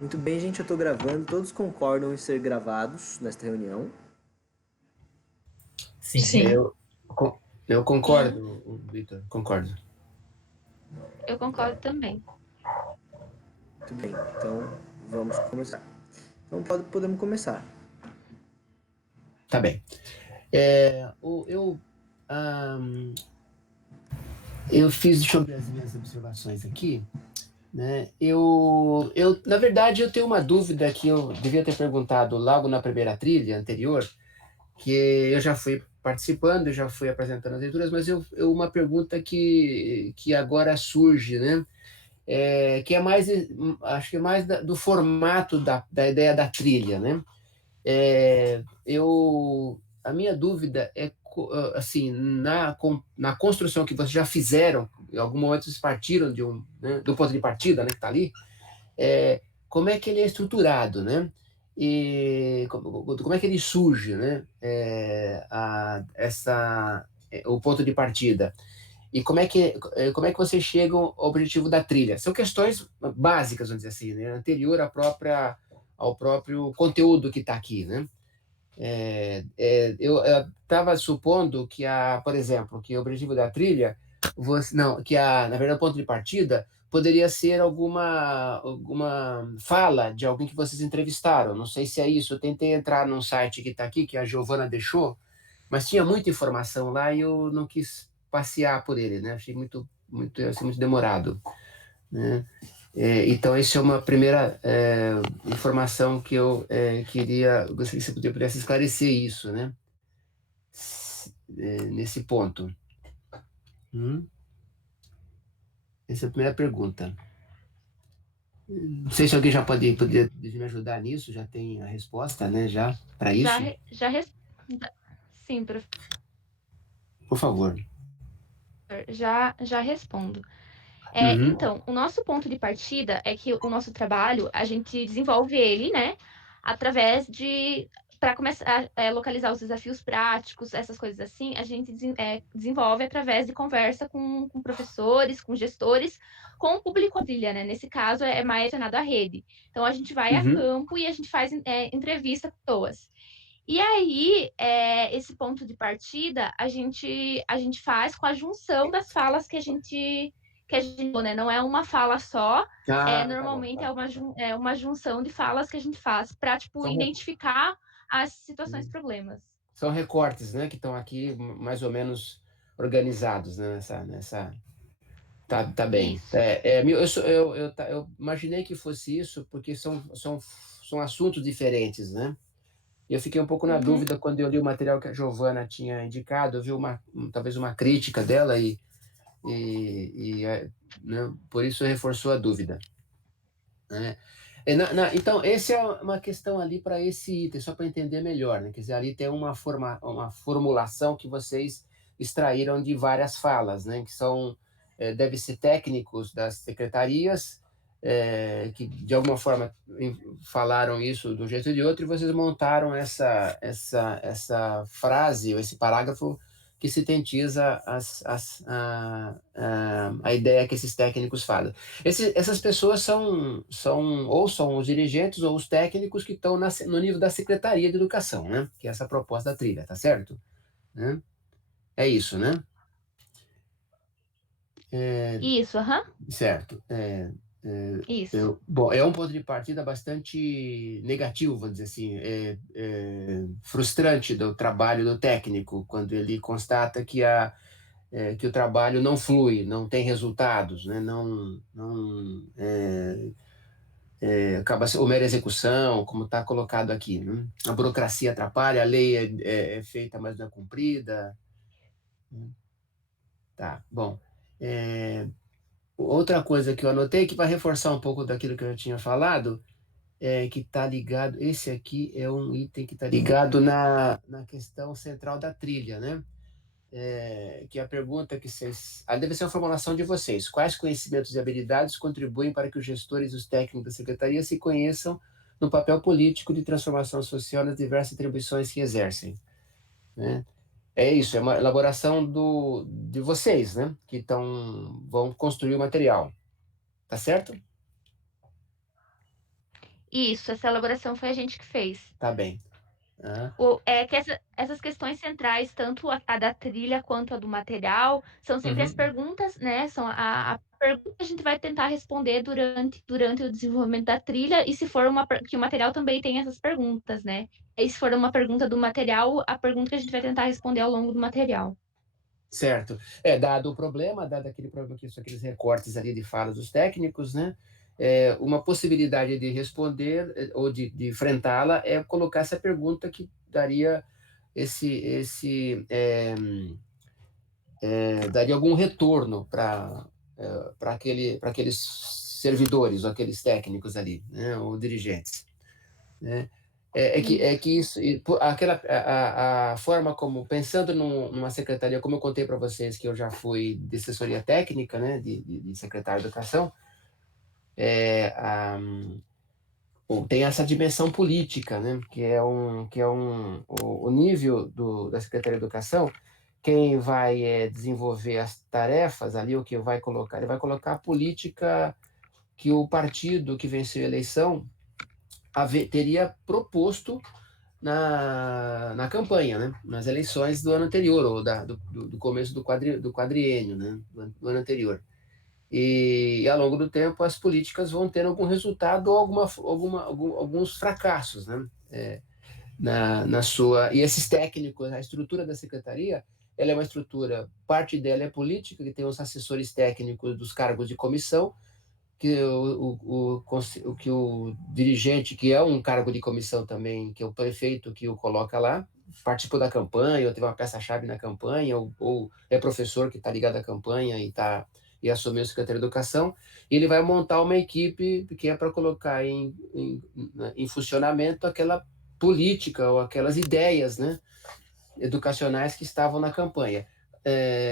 Muito bem, gente, eu estou gravando. Todos concordam em ser gravados nesta reunião? Sim. Sim, Co- eu Sim, concordo, Vitor, concordo. eu concordo também. Muito bem, então vamos começar. Então podemos começar. Tá bem. Ahn, eu fiz, deixa eu ver as minhas observações aqui, né? Na verdade, eu tenho uma dúvida que eu devia ter perguntado logo na primeira trilha anterior, que eu já fui participando, já fui apresentando as leituras, mas uma pergunta que agora surge, né? Que é mais, acho que é mais do formato da ideia da trilha, né? A minha dúvida é, assim, na construção que vocês já fizeram, em algum momento vocês partiram né, do ponto de partida, né, que está ali, como é que ele é estruturado, né? E como é que ele surge, né? O ponto de partida. E como é que vocês chegam ao objetivo da trilha? São questões básicas, vamos dizer assim, né? Anterior ao próprio conteúdo que está aqui, né? Eu estava supondo que por exemplo, que o objetivo da trilha, não, na verdade, o ponto de partida poderia ser alguma fala de alguém que vocês entrevistaram. Não sei se é isso. Eu tentei entrar num site que está aqui, que a Giovana deixou, mas tinha muita informação lá e eu não quis passear por ele, né? Achei muito demorado, né? Então, essa é uma primeira informação que eu gostaria que você pudesse esclarecer isso, né? Nesse ponto. Hum? Essa é a primeira pergunta. Não sei se alguém já poderia me ajudar nisso, já tem a resposta, né, já, para Já, isso? re- já res- Sim, professor, Por favor. já respondo. Uhum, Então, o nosso ponto de partida é que o nosso trabalho, a gente desenvolve ele, né, através de, para começar a localizar os desafios práticos, essas coisas assim, a gente desenvolve através de conversa com professores, com gestores, com o público da trilha, né? Nesse caso, é mais relacionado à rede. Então, a gente vai a uhum, campo e a gente faz entrevista com pessoas. E aí, esse ponto de partida, a gente faz com a junção das falas que a gente, né? Não é uma fala só, tá bom, normalmente tá. é uma junção de falas que a gente faz para, tipo, São, re- identificar as situações, problemas. São recortes, né, que estão aqui mais ou menos organizados, né, tá bem. Isso. Eu imaginei que fosse isso, porque são assuntos diferentes, né? E eu fiquei um pouco na Uhum. dúvida quando eu li o material que a Giovana tinha indicado, eu vi talvez uma crítica dela né, por isso reforçou a dúvida, né? Então, essa é uma questão ali para esse item, só para entender melhor, né? Quer dizer, ali tem uma formulação que vocês extraíram de várias falas, né? Que deve ser técnicos das secretarias, que de alguma forma falaram isso de um jeito ou de outro, e vocês montaram essa frase, ou esse parágrafo que sintetiza a ideia que esses técnicos falam. Essas pessoas são os dirigentes ou os técnicos que estão no nível da Secretaria de Educação, né? Que é essa proposta da trilha, tá certo? Né? É isso, né? É, Isso, aham. certo. Isso. Bom, é um ponto de partida bastante negativo, vamos dizer assim, frustrante do trabalho do técnico, quando ele constata que o trabalho não flui, não tem resultados, né? Acaba sendo mera execução, como está colocado aqui, né? A burocracia atrapalha, a lei é feita, mas não é cumprida. Né? Tá, bom. É, outra coisa que eu anotei, que vai reforçar um pouco daquilo que eu já tinha falado, que está ligado, esse aqui é um item que está ligado na questão central da trilha, né? Que é a pergunta que vocês. Deve ser uma formulação de vocês. Quais conhecimentos e habilidades contribuem para que os gestores e os técnicos da secretaria se conheçam no papel político de transformação social nas diversas atribuições que exercem? Né? É isso, é uma elaboração de vocês, né? Vão construir o material. Tá certo? Isso, essa elaboração foi a gente que fez. Tá bem. Ah, É que essas questões centrais, tanto a da trilha quanto a do material, são sempre as uhum. perguntas, né? São a pergunta que a gente vai tentar responder durante o desenvolvimento da trilha, e se for que o material também tem essas perguntas, né? E se for uma pergunta do material, a pergunta que a gente vai tentar responder ao longo do material. Certo. Dado o problema, dado aquele problema que são aqueles recortes ali de falas dos técnicos, né? Uma possibilidade de responder ou de enfrentá-la é colocar essa pergunta que daria daria algum retorno para aqueles servidores ou aqueles técnicos ali, né? Ou dirigentes, né? É que isso, a forma como, pensando numa secretaria, como eu contei para vocês, que eu já fui de assessoria técnica, né, de secretário de educação, é, a, tem essa dimensão política, né, o nível da Secretaria de Educação, quem vai desenvolver as tarefas ali, o que vai colocar, ele vai colocar a política que o partido que venceu a eleição teria proposto na campanha, né? Nas eleições do ano anterior, ou do começo do quadriênio, né? Do ano anterior. E ao longo do tempo, as políticas vão tendo algum resultado ou alguns fracassos, né? Na sua. E esses técnicos, a estrutura da secretaria, ela é uma estrutura, parte dela é política, que tem os assessores técnicos dos cargos de comissão, que o dirigente, que é um cargo de comissão também, que é o prefeito que o coloca lá, participou da campanha, ou teve uma peça-chave na campanha, ou é professor que está ligado à campanha e assumiu a Secretaria de Educação, e ele vai montar uma equipe que é para colocar em funcionamento aquela política ou aquelas ideias, né, educacionais que estavam na campanha.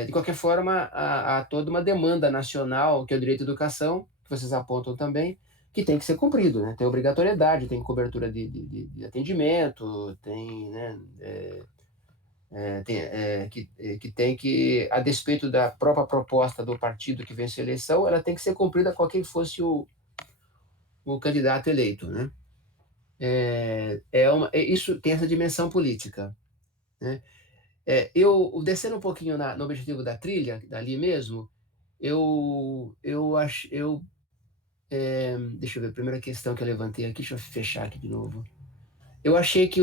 De qualquer forma, há toda uma demanda nacional, que é o direito à educação, que vocês apontam também, que tem que ser cumprido, né? Tem obrigatoriedade, tem cobertura de atendimento, tem, né, que tem que, a despeito da própria proposta do partido que vence a eleição, ela tem que ser cumprida qual quem fosse o candidato eleito, né? Isso tem essa dimensão política, né? Eu descendo um pouquinho no objetivo da trilha, dali mesmo, eu acho, deixa eu ver, a primeira questão que eu levantei aqui, deixa eu fechar aqui de novo. Eu achei que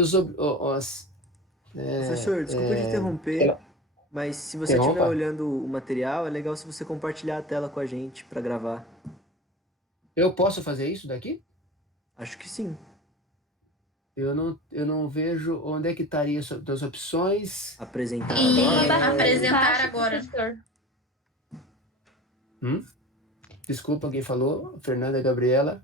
Professor, desculpa te interromper, mas se você estiver interrompa, olhando o material, é legal se você compartilhar a tela com a gente para gravar. eu posso fazer isso daqui? Acho que sim. Eu não vejo onde é que estaria das opções. Apresentar Bem agora. Apresentar embaixo, agora. professor. Desculpa, alguém falou, Fernanda e Gabriela.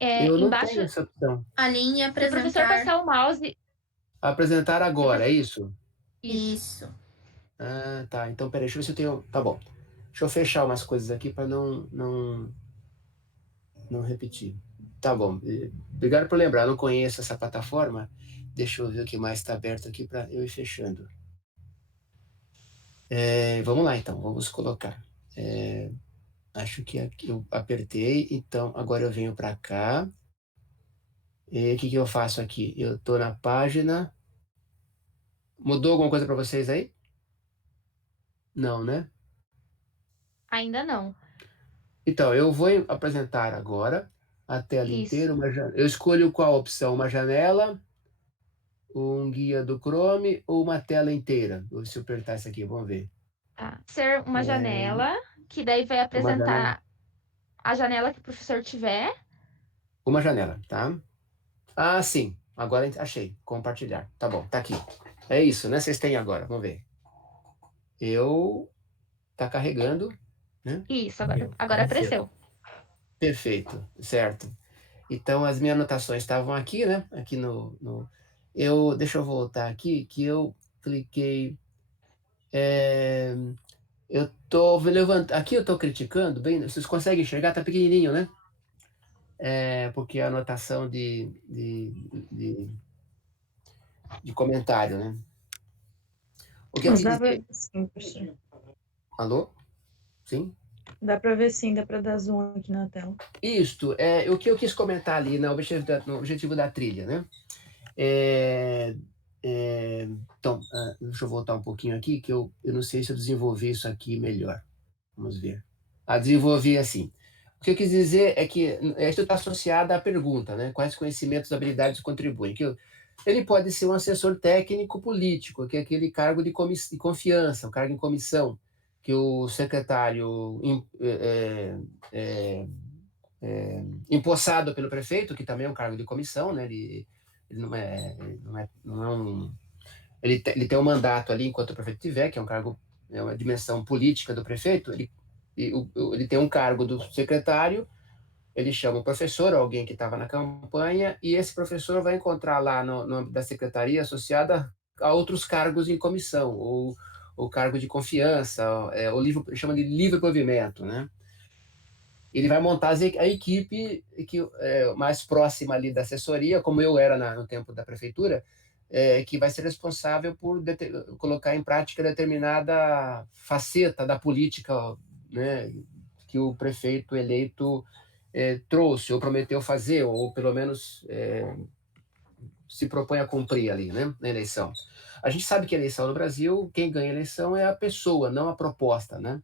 É, Eu não embaixo, tenho essa opção. A linha se o professor apresentar. passar o mouse, Apresentar se o agora, é prof- isso? isso. Isso. Ah, tá. Então, peraí, deixa eu ver se eu tenho. Tá bom. Deixa eu fechar umas coisas aqui para não repetir. Tá bom. Obrigado por lembrar. Eu não conheço essa plataforma. Deixa eu ver o que mais está aberto aqui para eu ir fechando. Vamos lá, então. Vamos colocar. Acho que aqui eu apertei. Então, agora eu venho para cá. E o que que eu faço aqui? Eu estou na página. Mudou alguma coisa para vocês aí? Não, né? Ainda não. Então, eu vou apresentar agora a tela Isso. inteira. Eu escolho qual opção? Uma janela, um guia do Chrome ou uma tela inteira? Se eu apertar isso aqui, vamos ver. Tá. Ser uma É, janela, que daí vai uma janela. apresentar a janela que o professor tiver. Uma janela, tá? Ah, sim. Agora achei. Compartilhar. Tá bom, tá aqui. É isso, né? Vocês têm agora. Vamos ver. Tá carregando, né? Isso, agora apareceu. Perfeito, certo. Então, as minhas anotações estavam aqui, né? Aqui deixa eu voltar aqui, que eu cliquei. é, eu tô levantando. Aqui eu tô criticando, bem, vocês conseguem enxergar? Tá pequenininho, né? Porque a anotação de comentário, né? O que eu Mas quis dá dizer. sim, professor. Alô? Sim? Dá para ver sim, dá para dar zoom aqui na tela. Isto é o que eu quis comentar ali no objetivo da trilha, né? Então, deixa eu voltar um pouquinho aqui, que eu não sei se eu desenvolvi isso aqui melhor. Vamos ver. Desenvolvi assim. O que eu quis dizer é que isso está associado à pergunta, né? Quais conhecimentos, habilidades contribuem? Ele pode ser um assessor técnico político, que é aquele cargo de confiança, o cargo em comissão, que o secretário empossado pelo prefeito, que também é um cargo de comissão, né? Ele não é um, ele tem um mandato ali enquanto o prefeito tiver, que é um cargo, é uma dimensão política do prefeito. Ele tem um cargo do secretário, ele chama o professor, alguém que estava na campanha, e esse professor vai encontrar lá no âmbito da secretaria associada a outros cargos em comissão, ou o cargo de confiança, o chama de livre provimento, né? Ele vai montar a equipe que mais próxima ali da assessoria, como eu era no tempo da prefeitura, que vai ser responsável por colocar em prática determinada faceta da política, né, que o prefeito eleito trouxe, ou prometeu fazer, ou pelo menos se propõe a cumprir ali, né, na eleição. A gente sabe que a eleição no Brasil, quem ganha a eleição é a pessoa, não a proposta, né?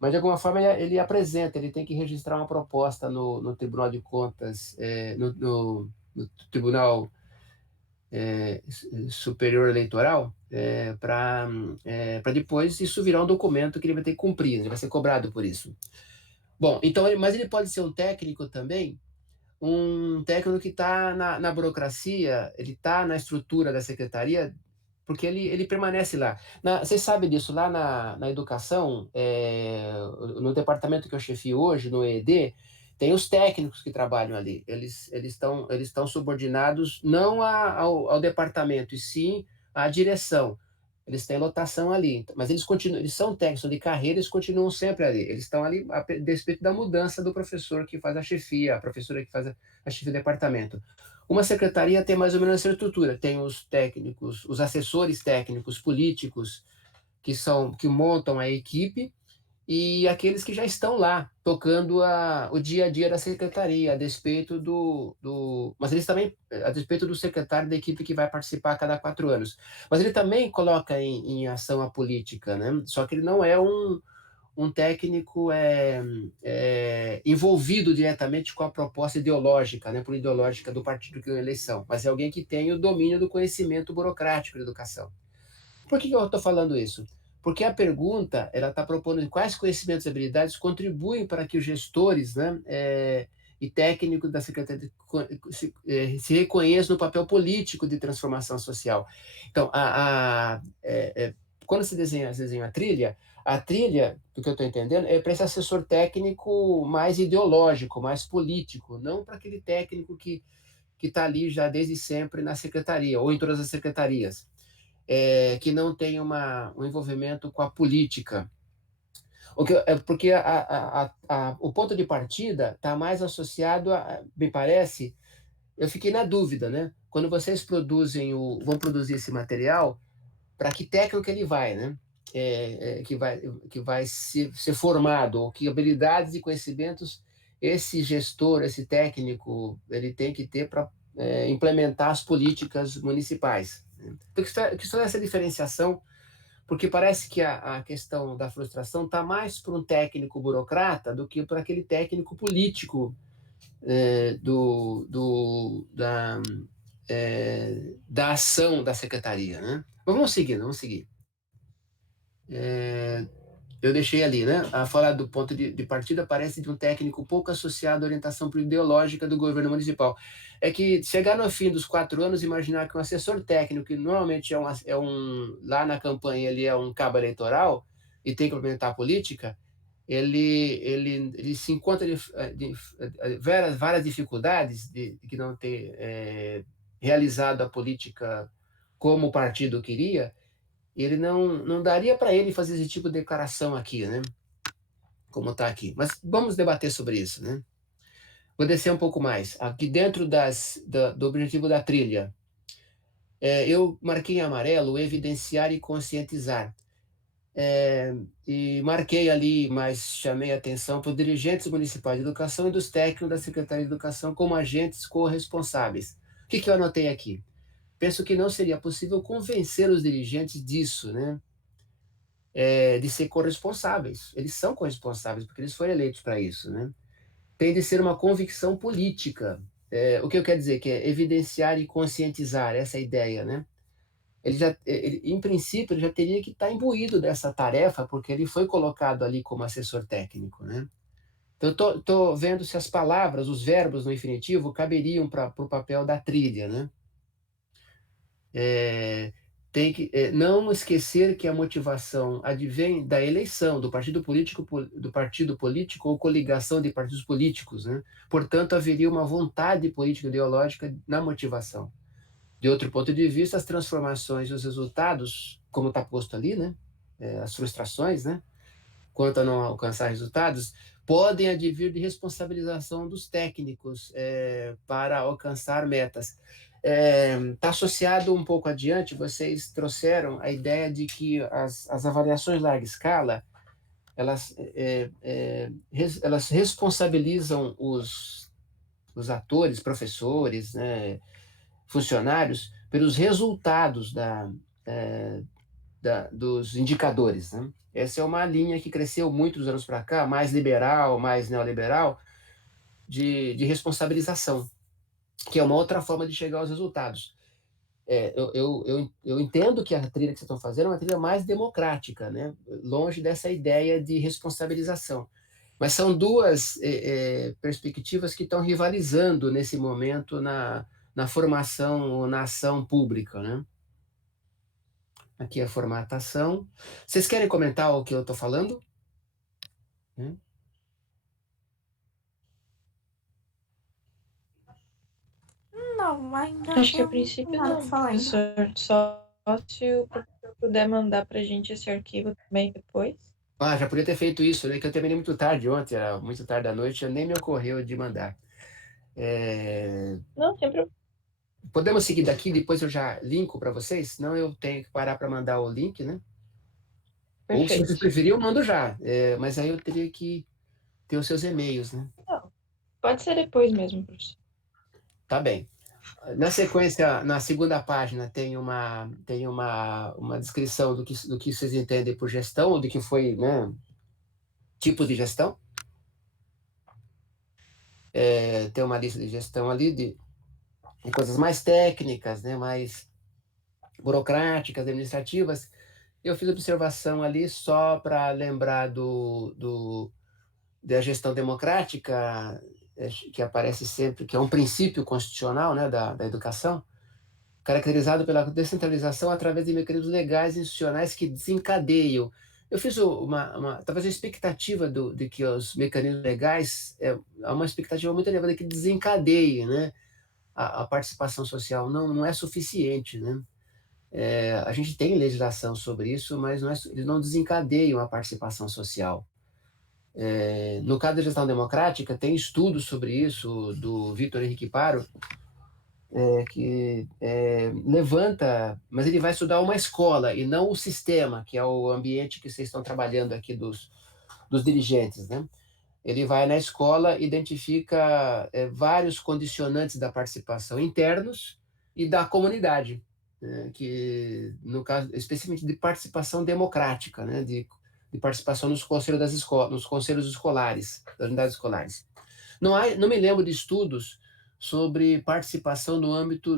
Mas, de alguma forma, ele apresenta, ele tem que registrar uma proposta no Tribunal de Contas, no Tribunal Superior Eleitoral, para depois isso virar um documento que ele vai ter que cumprir, ele vai ser cobrado por isso. Bom, então, mas ele pode ser um técnico também, um técnico que está na burocracia, ele está na estrutura da secretaria, porque ele permanece lá. Vocês sabem disso, lá na educação, no departamento que eu chefio hoje, no EED, tem os técnicos que trabalham ali. Eles estão subordinados não ao departamento, e sim à direção. Eles têm lotação ali, mas eles são técnicos de carreira, eles continuam sempre ali. Eles estão ali a despeito da mudança do professor que faz a chefia, a professora que faz a chefia do departamento. Uma secretaria tem mais ou menos essa estrutura. Tem os técnicos, os assessores técnicos políticos que montam a equipe, e aqueles que já estão lá tocando o dia a dia da secretaria, a despeito mas eles também, a despeito do secretário da equipe que vai participar a cada 4 anos. Mas ele também coloca em ação a política, né? Só que ele não é um técnico envolvido diretamente com a proposta ideológica, né, por ideológica do partido que ganhou a eleição, mas é alguém que tem o domínio do conhecimento burocrático da educação. Por que eu estou falando isso? Porque a pergunta ela está propondo quais conhecimentos e habilidades contribuem para que os gestores, né, e técnicos da Secretaria se reconheçam no papel político de transformação social. Então, quando se desenha a trilha, do que eu estou entendendo, é para esse assessor técnico mais ideológico, mais político, não para aquele técnico que está ali já desde sempre na secretaria, ou em todas as secretarias, que não tem um envolvimento com a política. Porque o ponto de partida está mais associado, me parece, eu fiquei na dúvida, né? Quando vocês vão produzir esse material, para que técnico ele vai, né? Que vai ser formado, ou que habilidades e conhecimentos esse gestor, esse técnico, ele tem que ter para implementar as políticas municipais. Então, que só essa diferenciação, porque parece que a questão da frustração está mais para um técnico burocrata do que para aquele técnico político da ação da secretaria, né? Mas vamos seguir. Eu deixei ali, né? A falar do ponto de partida parece de um técnico pouco associado à orientação ideológica do governo municipal. É que chegar no fim dos 4 anos, imaginar que um assessor técnico, que normalmente lá na campanha ele é um cabo eleitoral e tem que implementar a política, ele se encontra de várias dificuldades de não ter realizado a política como o partido queria. Ele não daria para ele fazer esse tipo de declaração aqui, né? Como está aqui. Mas vamos debater sobre isso, né? Vou descer um pouco mais. Aqui dentro do objetivo da trilha, eu marquei em amarelo evidenciar e conscientizar. e marquei ali, mas chamei a atenção para os dirigentes municipais de educação e dos técnicos da Secretaria de Educação como agentes corresponsáveis. O que eu anotei aqui? Penso que não seria possível convencer os dirigentes disso, né? De ser corresponsáveis. Eles são corresponsáveis, porque eles foram eleitos para isso, né? Tem de ser uma convicção política. O que eu quero dizer? Que é evidenciar e conscientizar essa ideia, né? Em princípio, ele já teria que estar imbuído dessa tarefa, porque ele foi colocado ali como assessor técnico, né? Então, eu estou vendo se as palavras, os verbos no infinitivo, caberiam para o papel da trilha, né? Tem que não esquecer que a motivação advém da eleição do partido político ou coligação de partidos políticos, né? Portanto, haveria uma vontade política ideológica na motivação. De outro ponto de vista, as transformações e os resultados, como está posto ali, né? As frustrações, né? Quanto a não alcançar resultados, podem advir de responsabilização dos técnicos para alcançar metas. Está associado um pouco adiante, vocês trouxeram a ideia de que as avaliações larga escala, elas responsabilizam os atores, professores, né, funcionários, pelos resultados dos indicadores, né? Essa é uma linha que cresceu muitos anos para cá, mais liberal, mais neoliberal, de responsabilização, que é uma outra forma de chegar aos resultados. Eu entendo que a trilha que vocês estão fazendo é uma trilha mais democrática, né? Longe dessa ideia de responsabilização. Mas são duas perspectivas que estão rivalizando nesse momento na formação ou na ação pública, né? Aqui a formatação. Vocês querem comentar o que eu estou falando? Não, ainda Acho que a eu princípio não tenho nada não, pra falar ainda. professor. Só se o professor puder mandar pra gente esse arquivo também depois. Já podia ter feito isso, né? Que eu terminei muito tarde ontem, era muito tarde da noite, nem me ocorreu de mandar. Não, sempre. Podemos seguir daqui, depois eu já linko para vocês, senão eu tenho que parar para mandar o link, né? Ou se vocês Perfeito. preferirem, eu mando já. Mas aí eu teria que ter os seus e-mails, né? Não, pode ser depois mesmo, professor. Tá bem. Na sequência, na segunda página, tem uma descrição do que vocês entendem por gestão, ou do que foi, né, tipo de gestão. Tem uma lista de gestão ali de coisas mais técnicas, né, mais burocráticas, administrativas. Eu fiz observação ali só para lembrar da gestão democrática, que aparece sempre, que é um princípio constitucional, né, da educação, caracterizado pela descentralização através de mecanismos legais e institucionais que desencadeiam. Eu fiz talvez a expectativa de que os mecanismos legais, há uma expectativa muito elevada que desencadeiem, né, a participação social. Não é suficiente, né? A gente tem legislação sobre isso, mas eles não desencadeiam a participação social. No caso da gestão democrática, tem estudos sobre isso, do Vitor Henrique Paro, que levanta, mas ele vai estudar uma escola e não o sistema, que é o ambiente que vocês estão trabalhando aqui dos dirigentes, né? Ele vai na escola, identifica vários condicionantes da participação internos e da comunidade, né? Que, no caso, especificamente de participação democrática, né? De participação nos conselhos nos conselhos escolares, das unidades escolares. Não me lembro de estudos sobre participação no âmbito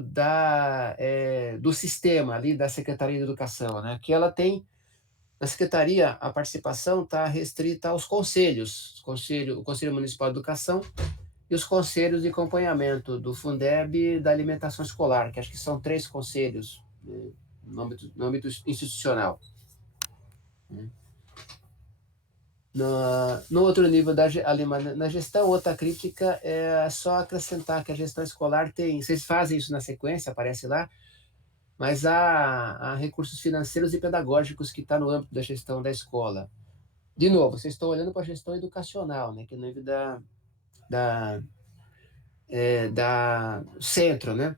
do sistema ali da Secretaria de Educação, né? Que ela tem, na Secretaria, a participação está restrita aos conselhos, o Conselho Municipal de Educação e os conselhos de acompanhamento do Fundeb e da alimentação escolar, que acho que são 3 conselhos, né, no âmbito institucional. No outro nível, na gestão, outra crítica é só acrescentar que a gestão escolar vocês fazem isso na sequência, aparece lá, mas há recursos financeiros e pedagógicos que estão no âmbito da gestão da escola. De novo, vocês estão olhando para a gestão educacional, né, que é no nível da centro, né?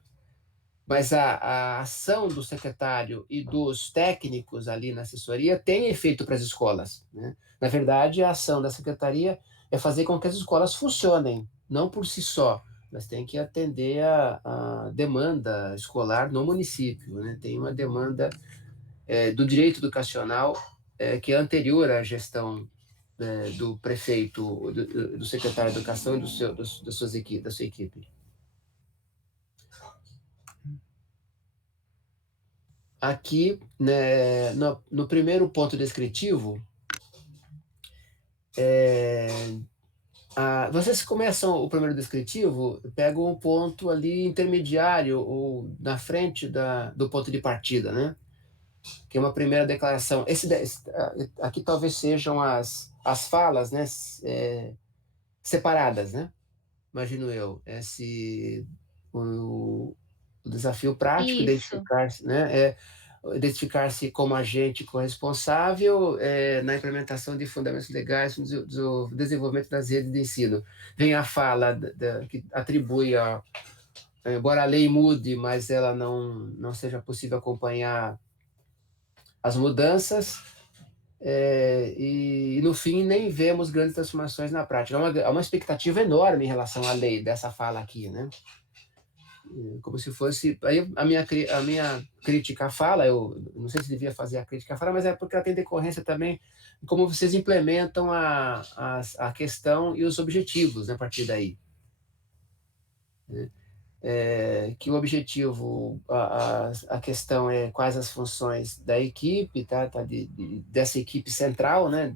mas a ação do secretário e dos técnicos ali na assessoria tem efeito para as escolas, né? Na verdade, a ação da secretaria é fazer com que as escolas funcionem, não por si só, mas tem que atender a demanda escolar no município, né? Tem uma demanda do direito educacional que é anterior à gestão do prefeito, do secretário de educação e da sua equipe. Aqui, né, no primeiro ponto descritivo, vocês começam o primeiro descritivo, pegam um ponto ali intermediário, ou na frente do ponto de partida, né? Que é uma primeira declaração. Aqui talvez sejam as falas, né? Separadas, né? Imagino eu. O desafio prático, Isso. identificar-se, né? Identificar-se como agente corresponsável na implementação de fundamentos legais do desenvolvimento das redes de ensino. Vem a fala que atribui embora a lei mude, mas ela não seja possível acompanhar as mudanças, e no fim nem vemos grandes transformações na prática. Há uma expectativa enorme em relação à lei, dessa fala aqui, né? Como se fosse... Aí a minha crítica à fala, eu não sei se devia fazer a crítica à fala, mas é porque ela tem decorrência também de como vocês implementam a questão e os objetivos, né, a partir daí. Né? Que o objetivo, a questão é quais as funções da equipe, dessa equipe central, né,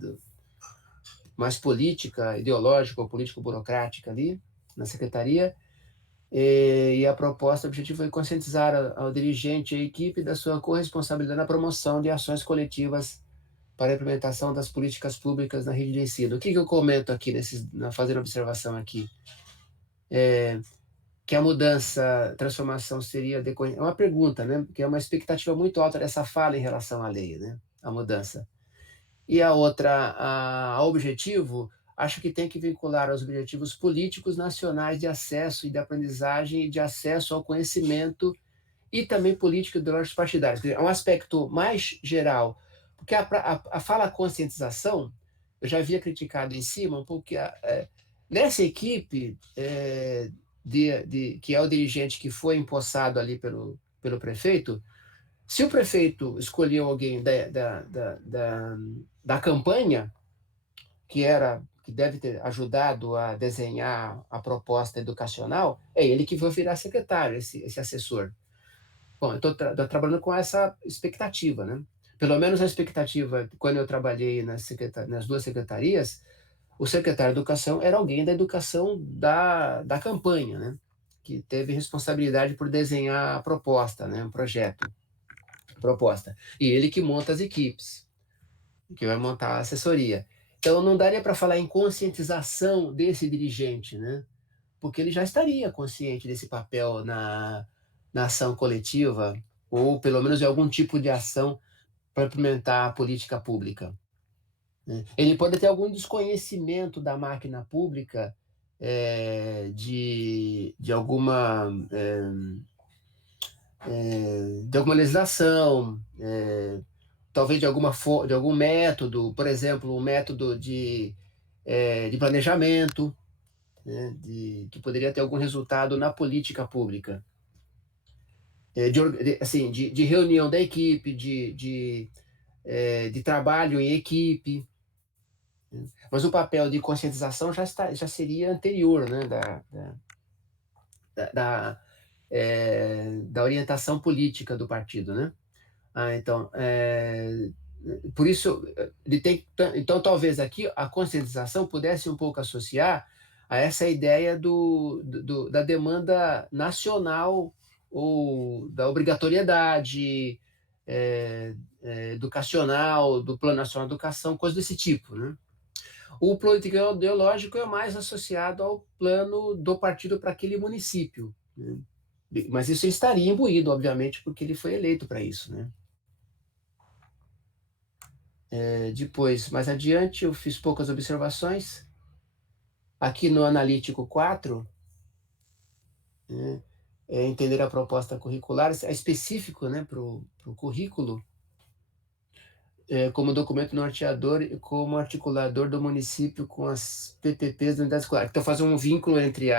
mais política, ideológica ou político-burocrática ali, na secretaria, e a proposta, o objetivo é conscientizar ao dirigente e a equipe da sua corresponsabilidade na promoção de ações coletivas para a implementação das políticas públicas na rede de ensino. O que eu comento aqui, fazendo observação aqui? Que a mudança, transformação seria decorrente... É uma pergunta, né? Porque é uma expectativa muito alta dessa fala em relação à lei, né? A mudança. E a outra, a objetivo, acho que tem que vincular aos objetivos políticos nacionais de acesso e de aprendizagem e de acesso ao conhecimento e também político e ideológicos partidários. É um aspecto mais geral, porque a fala conscientização, eu já havia criticado em cima, porque nessa equipe que é o dirigente que foi empossado ali pelo prefeito, se o prefeito escolheu alguém da campanha, que deve ter ajudado a desenhar a proposta educacional, é ele que vai virar secretário, esse assessor. Bom, eu estou trabalhando com essa expectativa, né? Pelo menos a expectativa, quando eu trabalhei nas duas secretarias, o secretário de Educação era alguém da educação da campanha, né? Que teve responsabilidade por desenhar a proposta, né? Um projeto, proposta. E ele que monta as equipes, que vai montar a assessoria. Então, não daria para falar em conscientização desse dirigente, né? Porque ele já estaria consciente desse papel na ação coletiva, ou pelo menos em algum tipo de ação para implementar a política pública. Né? Ele pode ter algum desconhecimento da máquina pública, de alguma legislação, talvez de algum método, por exemplo, um método de planejamento, né, que poderia ter algum resultado na política pública, de reunião da equipe, de trabalho em equipe. Mas o papel de conscientização já seria anterior, né, da orientação política do partido, né? Então, por isso, então talvez aqui a conscientização pudesse um pouco associar a essa ideia da demanda nacional ou da obrigatoriedade educacional, do Plano Nacional de Educação, coisas desse tipo, né? O plano ideológico é mais associado ao plano do partido para aquele município, né? Mas isso estaria imbuído, obviamente, porque ele foi eleito para isso, né? Depois, mais adiante, eu fiz poucas observações. Aqui no Analítico 4, né, entender a proposta curricular, é específico, né, para o currículo, como documento norteador e como articulador do município com as PPPs da unidade escolar. Então, fazer um vínculo entre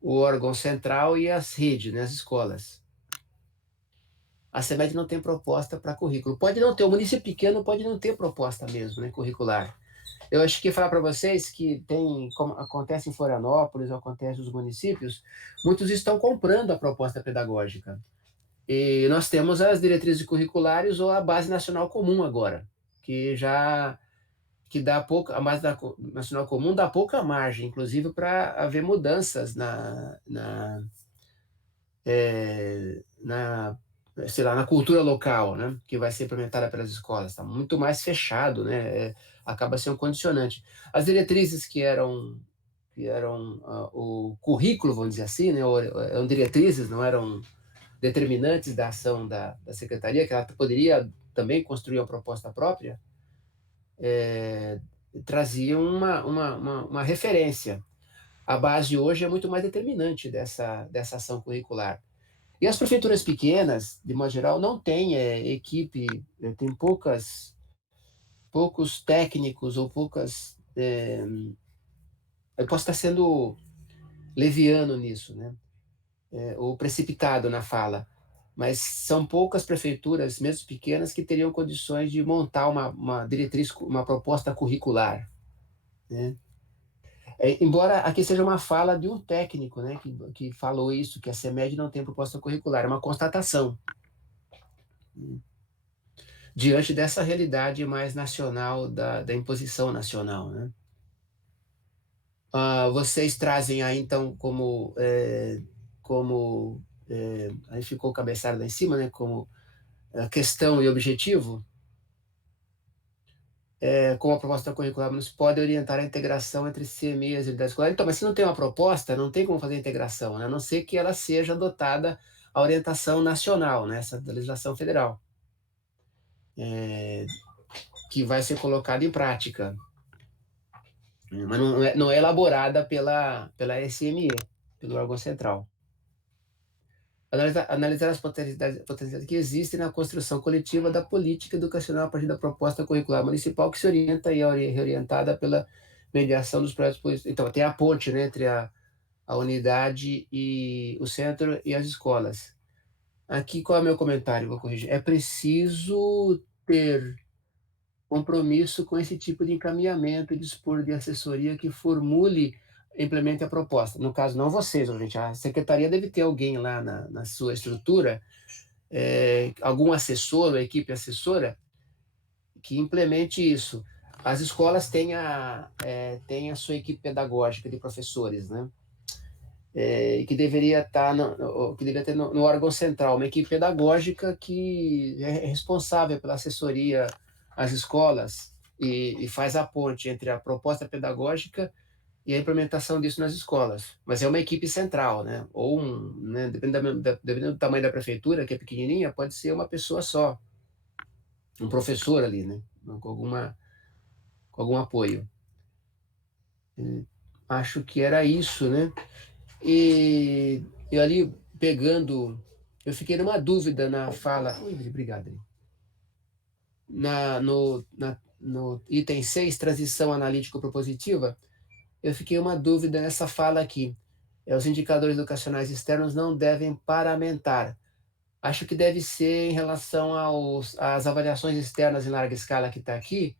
o órgão central e as redes, né, as escolas. A CEMED não tem proposta para currículo. Pode não ter, o município pequeno pode não ter proposta mesmo, né, curricular. Eu acho que falar para vocês que tem, como acontece em Florianópolis, acontece nos municípios, muitos estão comprando a proposta pedagógica. E nós temos as diretrizes curriculares ou a Base Nacional Comum agora, que dá pouca, a Base Nacional Comum dá pouca margem, inclusive para haver mudanças sei lá, na cultura local, né, que vai ser implementada pelas escolas. Está muito mais fechado, né, acaba sendo um condicionante. As diretrizes que eram o currículo, vamos dizer assim, né, eram diretrizes, não eram determinantes da ação da secretaria, que ela poderia também construir uma proposta própria, traziam uma referência. A base hoje é muito mais determinante dessa ação curricular. E as prefeituras pequenas, de modo geral, não têm equipe, tem poucos técnicos ou poucas. Eu posso estar sendo leviano nisso, né? Ou precipitado na fala, mas são poucas prefeituras, mesmo pequenas, que teriam condições de montar uma diretriz, uma proposta curricular, né? Embora aqui seja uma fala de um técnico, né, que falou isso, que a CEMED não tem proposta curricular, é uma constatação, diante dessa realidade mais nacional, da imposição nacional, né? Vocês trazem aí, então, aí ficou o cabeçalho lá em cima, né, como questão e objetivo, como a proposta curricular nos pode orientar a integração entre CME e as unidades escolares. Então, mas se não tem uma proposta, não tem como fazer a integração, né? A não ser que ela seja adotada a orientação nacional, né? Essa da legislação federal, que vai ser colocada em prática, mas não é elaborada pela SME, pelo órgão central. Analisar as potencialidades que existem na construção coletiva da política educacional a partir da proposta curricular municipal que se orienta e é reorientada pela mediação dos projetos políticos. Então, tem a ponte, né, entre a unidade e o centro e as escolas. Aqui, qual é o meu comentário? Vou corrigir. É preciso ter compromisso com esse tipo de encaminhamento e dispor de assessoria que formule, implemente a proposta. No caso, não vocês, gente, a secretaria deve ter alguém lá na sua estrutura, algum assessor, ou equipe assessora, que implemente isso. As escolas têm a sua equipe pedagógica de professores, né? Que deveria estar que deveria ter no órgão central, uma equipe pedagógica que é responsável pela assessoria às escolas e faz a ponte entre a proposta pedagógica e a implementação disso nas escolas. Mas é uma equipe central, né? Ou né, dependendo do tamanho da prefeitura, que é pequenininha, pode ser uma pessoa só, um professor ali, né? Com algum apoio. Acho que era isso, né? E eu ali pegando, eu fiquei numa dúvida na fala. Oi, obrigado. No item 6, transição analítico-propositiva, eu fiquei uma dúvida nessa fala aqui. Os indicadores educacionais externos não devem paramentar. Acho que deve ser em relação às avaliações externas em larga escala que está aqui,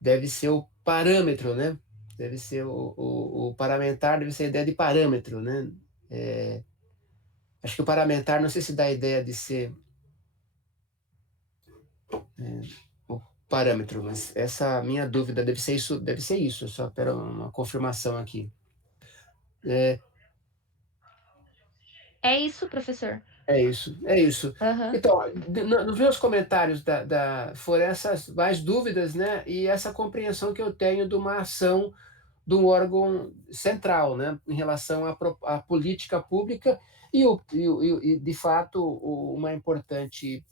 deve ser o parâmetro, né? Deve ser o paramentar, deve ser a ideia de parâmetro, né? Acho que o paramentar, não sei se dá a ideia de ser o parâmetro, mas essa minha dúvida deve ser isso, só para uma confirmação aqui. É isso, professor. É isso. Uhum. Então, nos meus comentários foram essas mais dúvidas, né? E essa compreensão que eu tenho de uma ação de um órgão central, né? Em relação à política pública e de fato, uma importante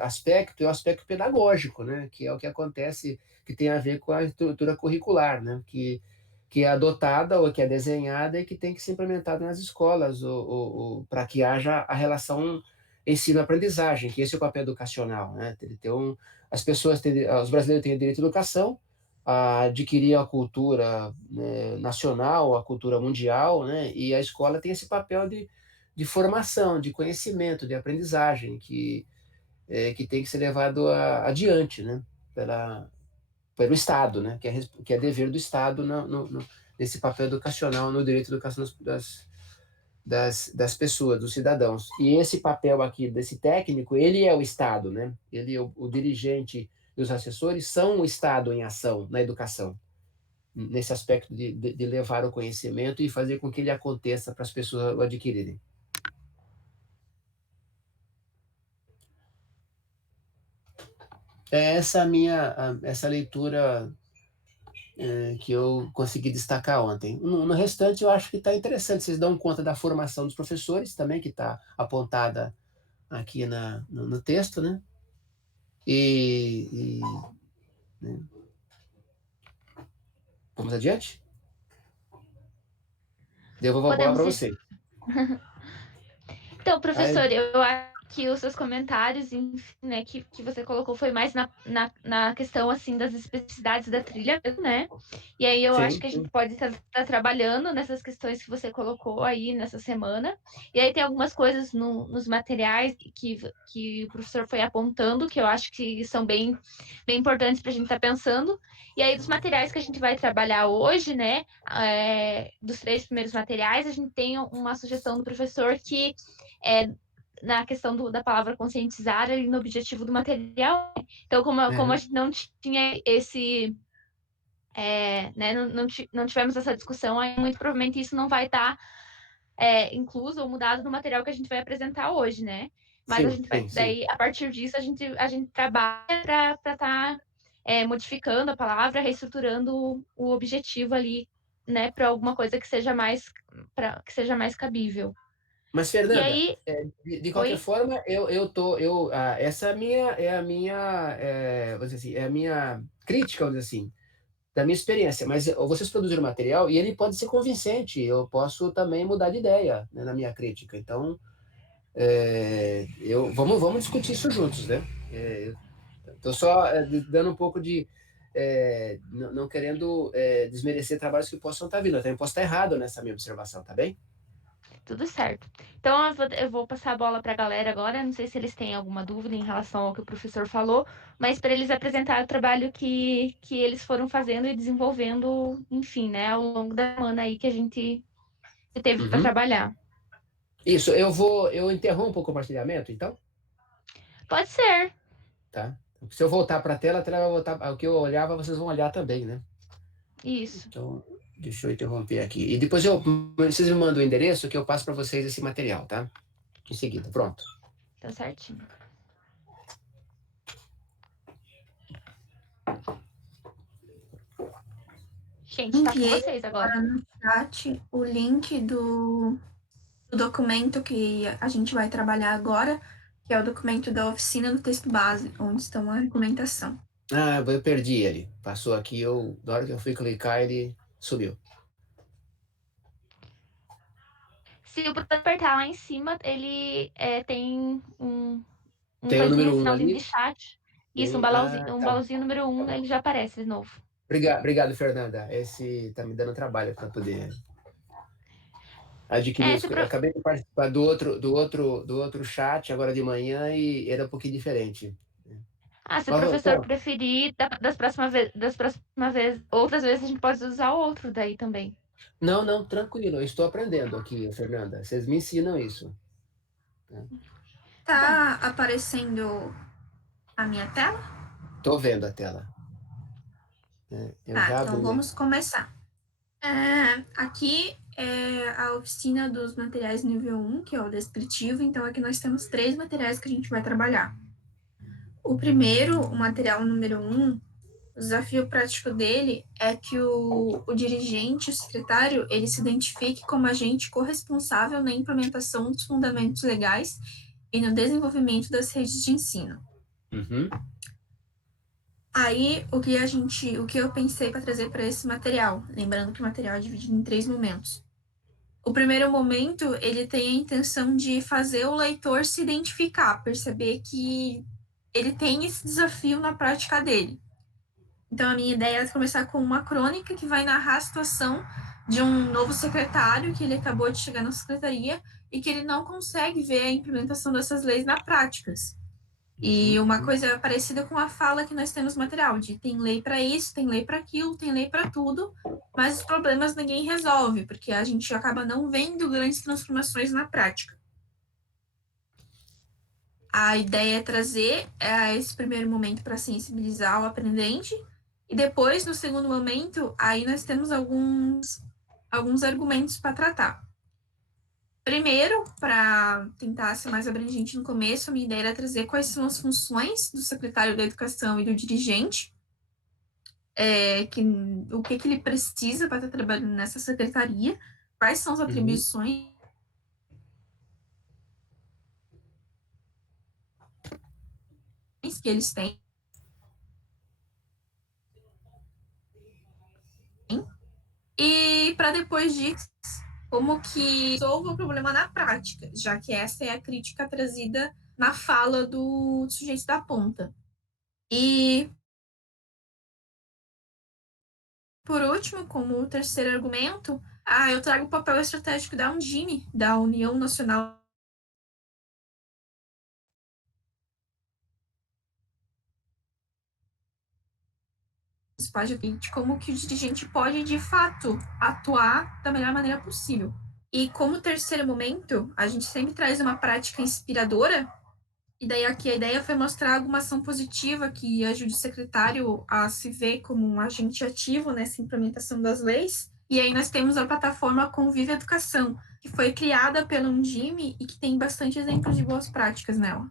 aspecto é o aspecto pedagógico, né? Que é o que acontece, que tem a ver com a estrutura curricular, né? Que que é adotada ou que é desenhada e que tem que ser implementada nas escolas para que haja a relação ensino-aprendizagem, que esse é o papel educacional, né? As pessoas os brasileiros têm direito à educação, a adquirir a cultura, né, nacional, a cultura mundial, né? E a escola tem esse papel de formação, de conhecimento, de aprendizagem, que tem que ser levado adiante, né? Pelo Estado, né? Que é dever do Estado nesse papel educacional, no direito à educação das pessoas, dos cidadãos. E esse papel aqui desse técnico, ele é o Estado, né? Ele, o dirigente e os assessores são o Estado em ação na educação, nesse aspecto de levar o conhecimento e fazer com que ele aconteça para as pessoas o adquirirem. É essa leitura que eu consegui destacar ontem. No restante, eu acho que está interessante. Vocês dão conta da formação dos professores também, que está apontada aqui no texto, né? Né? Vamos adiante? Devolvo a bola para você. Então, professor, eu acho que os seus comentários, enfim, né, que você colocou foi mais na questão, assim, das especificidades da trilha, né? E aí eu acho que a gente pode estar trabalhando nessas questões que você colocou aí nessa semana. E aí tem algumas coisas nos materiais que o professor foi apontando, que eu acho que são bem importantes para a gente estar pensando. E aí, dos materiais que a gente vai trabalhar hoje, né, dos 3 primeiros materiais, a gente tem uma sugestão do professor que na questão da palavra conscientizar ali no objetivo do material. Então, como a gente não tinha esse... né, não tivemos essa discussão, aí muito provavelmente isso não vai estar incluso ou mudado no material que a gente vai apresentar hoje, né? Mas a gente vai, daí, a partir disso, a gente trabalha para estar modificando a palavra, reestruturando o objetivo ali, né, para alguma coisa que seja mais cabível. Mas, Fernanda, e aí, de qualquer forma, essa é a minha, vamos dizer assim, é a minha crítica, vamos dizer assim, da minha experiência. Mas vocês produziram material e ele pode ser convincente. Eu posso também mudar de ideia, né, na minha crítica. Então, vamos discutir isso juntos, né? Estou só dando um pouco de não querendo desmerecer trabalhos que possam estar vindo. Eu também posso estar errado nessa minha observação, tá bem? tudo certo. Então, eu vou passar a bola para a galera agora. Não sei se eles têm alguma dúvida em relação ao que o professor falou, mas para eles apresentar o trabalho que eles foram fazendo e desenvolvendo, enfim, né, ao longo da semana aí que a gente teve para trabalhar. Isso, eu interrompo o compartilhamento, então? Pode ser. Tá. Se eu voltar para a tela vai voltar. O que eu olhava, vocês vão olhar também, né? Isso. Então, deixa eu interromper aqui. E depois vocês me mandam o endereço que eu passo para vocês esse material, tá? Em seguida, pronto. Tá certinho. Gente, tá com vocês agora. No chat o link do documento que a gente vai trabalhar agora, que é o documento da oficina do texto base, onde estão a argumentação. Ah, eu perdi ele. Passou aqui, na hora que eu fui clicar, ele sumiu. Se o botão apertar lá em cima, ele tem um Tem o número 1 sinalzinho ali. de chat. Isso, um balãozinho número 1, ele já aparece de novo. Obrigado, Fernanda. Esse tá me dando trabalho para poder adquirir. Eu acabei de participar do outro chat agora de manhã e era um pouquinho diferente. Se o professor preferir, das próximas vezes, outras vezes a gente pode usar o outro daí também. Não, tranquilo. Eu estou aprendendo aqui, Fernanda. Vocês me ensinam isso. Tá aparecendo a minha tela? Tô vendo a tela. Então vamos começar. Aqui é a oficina dos materiais nível 1, que é o descritivo. Então, aqui nós temos 3 materiais que a gente vai trabalhar. O primeiro, o material número 1, o desafio prático dele é que o dirigente, o secretário, ele se identifique como agente corresponsável na implementação dos fundamentos legais e no desenvolvimento das redes de ensino. Aí, o que eu pensei para trazer para esse material, lembrando que o material é dividido em 3 momentos. O primeiro momento, ele tem a intenção de fazer o leitor se identificar, perceber que ele tem esse desafio na prática dele. Então, a minha ideia é começar com uma crônica que vai narrar a situação de um novo secretário que ele acabou de chegar na secretaria e que ele não consegue ver a implementação dessas leis na prática. E uma coisa parecida com a fala que nós temos no material, de tem lei para isso, tem lei para aquilo, tem lei para tudo, mas os problemas ninguém resolve, porque a gente acaba não vendo grandes transformações na prática. A ideia é trazer esse primeiro momento para sensibilizar o aprendente, e depois, no segundo momento, aí nós temos alguns argumentos para tratar. Primeiro, para tentar ser mais abrangente no começo, a minha ideia era trazer quais são as funções do secretário da Educação e do dirigente, o que ele precisa para estar trabalhando nessa secretaria, quais são as atribuições que eles têm, e para depois disso, como que resolva o problema na prática, já que essa é a crítica trazida na fala do sujeito da ponta. E, por último, como terceiro argumento, eu trago o papel estratégico da Undime, da União Nacional de como que o dirigente pode, de fato, atuar da melhor maneira possível. E como terceiro momento, a gente sempre traz uma prática inspiradora, e daí aqui a ideia foi mostrar alguma ação positiva que ajude o secretário a se ver como um agente ativo nessa implementação das leis. E aí nós temos a plataforma Convive Educação, que foi criada pela Undime e que tem bastante exemplos de boas práticas nela.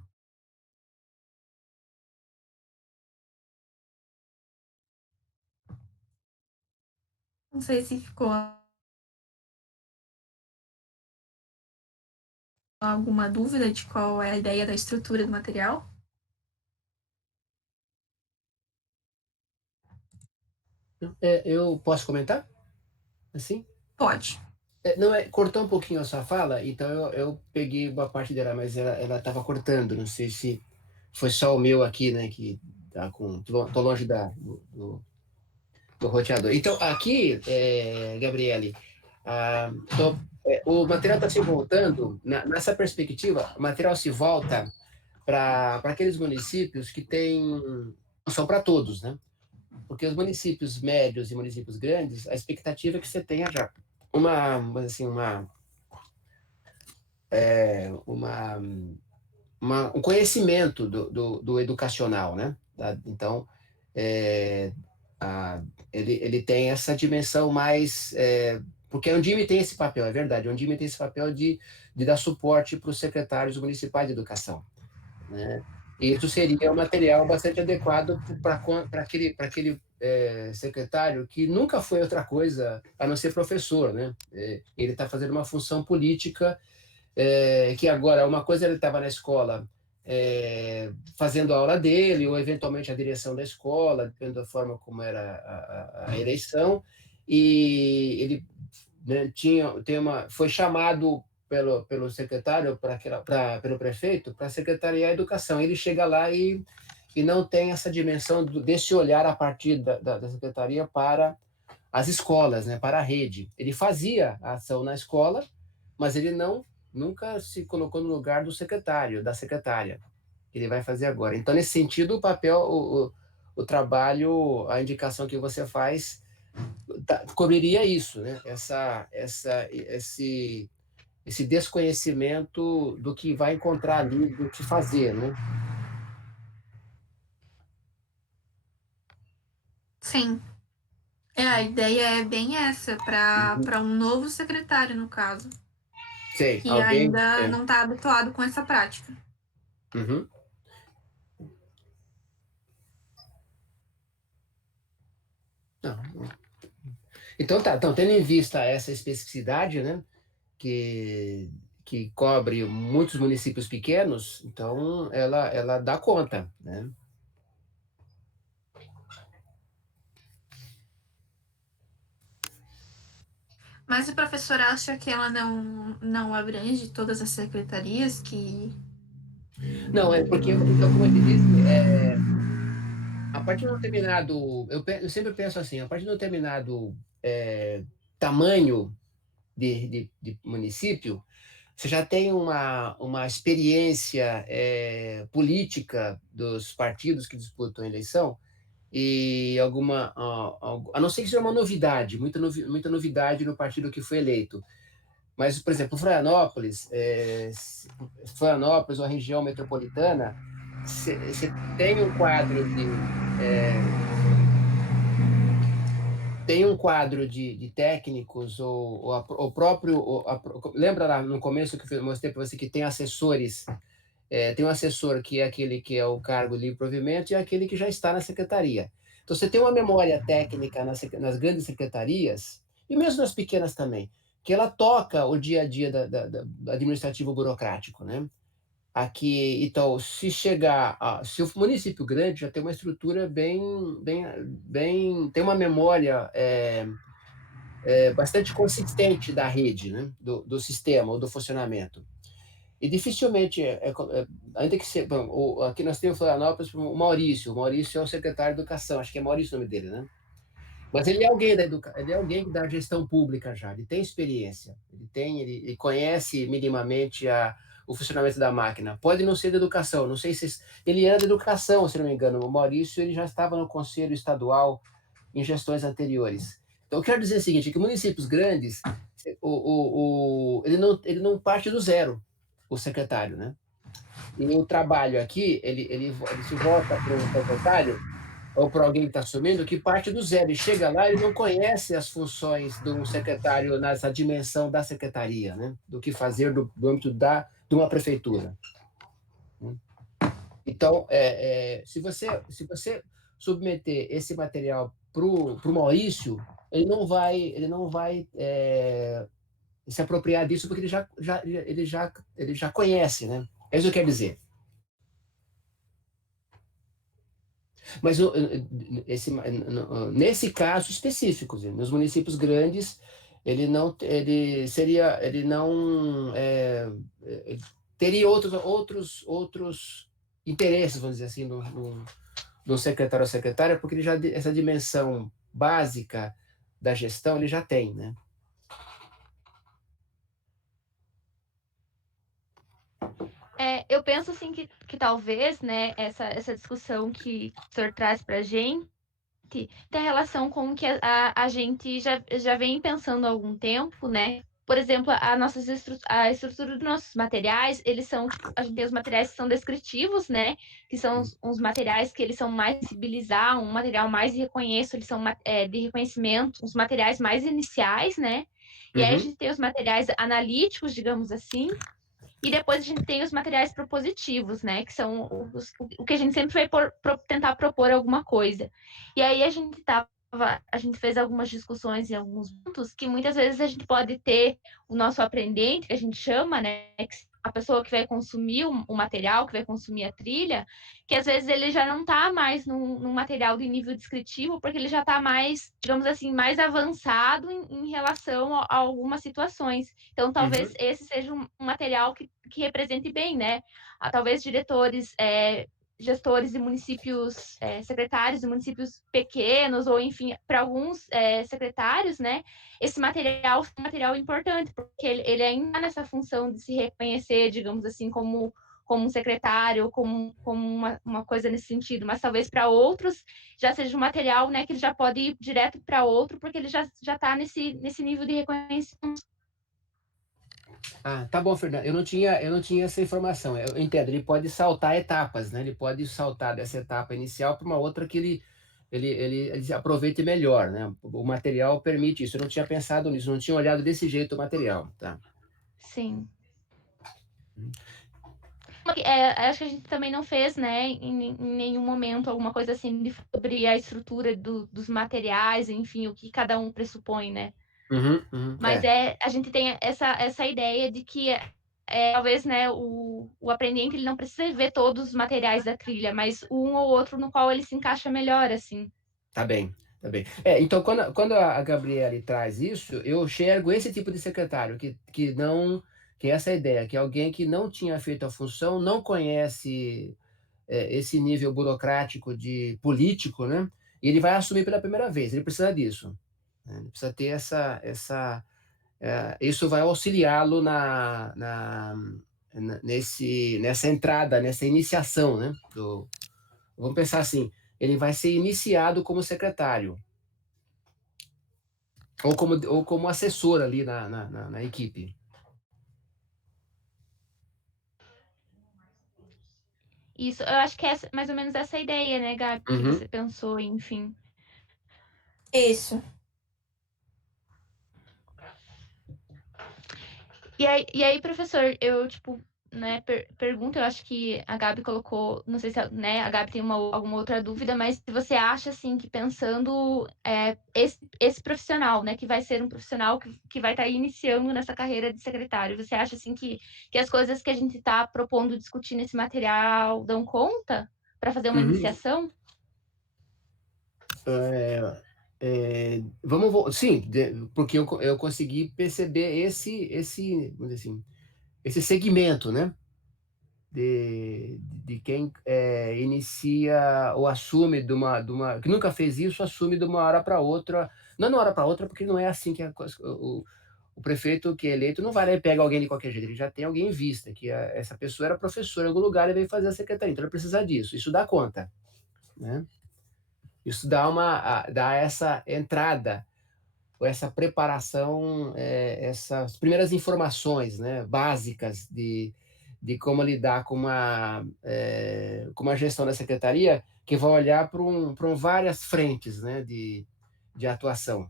Não sei se ficou alguma dúvida de qual é a ideia da estrutura do material. Eu posso comentar? Assim? Pode. Não, cortou um pouquinho a sua fala, então eu peguei uma parte dela, mas ela estava cortando. Não sei se foi só o meu aqui, né, que tá com. Tô longe do roteador. Então, aqui, Gabriele, ah, o material está se voltando, nessa perspectiva, o material se volta para aqueles municípios que têm. São para todos, né? Porque os municípios médios e municípios grandes, a expectativa é que você tenha já assim, uma, um conhecimento do educacional, né? Então, é, a, ele tem essa dimensão mais. Porque a Undime tem esse papel, é verdade, a Undime tem esse papel de dar suporte para os secretários municipais de educação, né? E isso seria um material bastante adequado para aquele secretário que nunca foi outra coisa a não ser professor, né? Ele está fazendo uma função política que agora, uma coisa ele estava na escola fazendo a aula dele, ou eventualmente a direção da escola, dependendo da forma como era a eleição, e ele, né, foi chamado pelo secretário, pelo prefeito, para a Secretaria da Educação. Ele chega lá e não tem essa dimensão desse olhar a partir da secretaria para as escolas, né, para a rede. Ele fazia a ação na escola, mas ele nunca se colocou no lugar do secretário, da secretária, que ele vai fazer agora. Então, nesse sentido, o papel, o trabalho, a indicação que você faz cobriria isso, né? Esse desconhecimento do que vai encontrar ali, do que fazer, né? Sim. A ideia é bem essa, para um novo secretário, no caso, Sei, que alguém. ainda não está habituado com essa prática. Uhum. Não. Então, tá. Então, tendo em vista essa especificidade, né? Que cobre muitos municípios pequenos, então ela dá conta, né? Mas a professora acha que ela não abrange todas as secretarias que... Não, é porque, então, como eu te disse, a partir de um determinado, eu sempre penso assim, a partir de um determinado tamanho de município, você já tem uma experiência política dos partidos que disputam a eleição e a não ser que seja uma novidade, muita novidade no partido que foi eleito. Mas, por exemplo, Florianópolis ou a região metropolitana, você tem um quadro de técnicos, ou próprio. Lembra lá no começo que eu mostrei para você que tem assessores? Tem um assessor que é aquele que é o cargo livre provimento e aquele que já está na secretaria. Então, você tem uma memória técnica nas grandes secretarias, e mesmo nas pequenas também, que ela toca o dia a dia do administrativo burocrático, né? Aqui, então, se o município grande já tem uma estrutura tem uma memória bastante consistente da rede, né? Do sistema ou do funcionamento. E dificilmente, ainda que seja, aqui nós temos em Florianópolis o Maurício. O Maurício é o secretário de Educação, acho que é Maurício o nome dele, né? Mas ele é alguém ele é alguém da gestão pública já, ele tem experiência, ele conhece minimamente o funcionamento da máquina. Pode não ser da educação, não sei se ele era da educação, se não me engano. O Maurício ele já estava no Conselho Estadual em gestões anteriores. Então, eu quero dizer o seguinte, que municípios grandes, ele não parte do zero, o secretário, né? E o trabalho aqui, ele se volta para um secretário ou para alguém que está assumindo, que parte do zero. E chega lá, ele não conhece as funções de um secretário nessa dimensão da secretaria, né? Do que fazer do âmbito de uma prefeitura. Então, se você submeter esse material para o Maurício, ele não vai se apropriar disso porque ele já conhece, né? É isso que quer dizer. Mas nesse caso específico, nos municípios grandes, ele não teria outros interesses, vamos dizer assim, no secretário ou secretária, porque essa dimensão básica da gestão ele já tem, né? Eu penso assim que talvez, né, essa discussão que o senhor traz para a gente tem relação com o que a gente já vem pensando há algum tempo, né? Por exemplo, a estrutura dos nossos materiais, a gente tem os materiais que são descritivos, né? Que são os materiais que eles são mais sensibilizar, um material mais de reconheço, eles são de reconhecimento, os materiais mais iniciais, né? E aí a gente tem os materiais analíticos, digamos assim, e depois a gente tem os materiais propositivos, né? Que são o que a gente sempre vai tentar propor alguma coisa. E aí a gente fez algumas discussões em alguns pontos que muitas vezes a gente pode ter o nosso aprendente, que a gente chama, né? A pessoa que vai consumir o material, que vai consumir a trilha, que às vezes ele já não está mais num material de nível descritivo, porque ele já está mais, digamos assim, mais avançado em relação a algumas situações. Então, talvez esse seja um material que represente bem, né? Talvez gestores de municípios, secretários de municípios pequenos, ou enfim, para alguns secretários, né? Esse material é um material importante, porque ele ainda nessa função de se reconhecer, digamos assim, como um secretário, como uma coisa nesse sentido, mas talvez para outros já seja um material, né, que ele já pode ir direto para outro, porque ele já está nesse nível de reconhecimento. Ah, tá bom, Fernando. Eu não tinha essa informação. Eu entendo, ele pode saltar etapas, né? Ele pode saltar dessa etapa inicial para uma outra que ele aproveite melhor, né? O material permite isso. Eu não tinha pensado nisso, não tinha olhado desse jeito o material, tá? Sim. Acho que a gente também não fez, né, em nenhum momento alguma coisa assim sobre a estrutura dos materiais, enfim, o que cada um pressupõe, né? Mas a gente tem essa ideia de que talvez, né, o aprendente ele não precisa ver todos os materiais da trilha, mas um ou outro no qual ele se encaixa melhor, assim. Tá bem. Tá bem. Então, quando a Gabriele traz isso, eu enxergo esse tipo de secretário, que não, que é essa ideia, que é alguém que não tinha feito a função, não conhece esse nível burocrático de político, né? E ele vai assumir pela primeira vez, ele precisa disso. Né? Ele precisa ter isso vai auxiliá-lo nessa entrada, nessa iniciação, né? Vamos pensar assim, ele vai ser iniciado como secretário, ou como assessor ali na equipe. Isso, eu acho que é mais ou menos essa ideia, né, Gabi, que Uhum. você pensou, enfim. Isso. E aí, professor, eu, tipo, né, pergunto, eu acho que a Gabi colocou, não sei se né, a Gabi tem alguma outra dúvida, mas se você acha, assim, que pensando esse profissional, né, que vai ser um profissional que vai estar iniciando nessa carreira de secretário, você acha, assim, que as coisas que a gente está propondo discutir nesse material dão conta para fazer uma Uhum. iniciação? Sim, porque eu consegui perceber vamos dizer assim, esse segmento, né? De quem inicia ou assume que nunca fez isso, assume de uma hora para outra. Não de uma hora para outra, porque não é assim que o prefeito que é eleito não vai lá e pega alguém de qualquer jeito, ele já tem alguém em vista, que essa pessoa era professora em algum lugar e veio fazer a secretaria, então ele precisa disso, isso dá conta, né? Isso dá essa entrada, ou essa preparação, essas primeiras informações, né, básicas de como lidar com uma gestão da secretaria, que vai olhar para várias frentes, né, de atuação.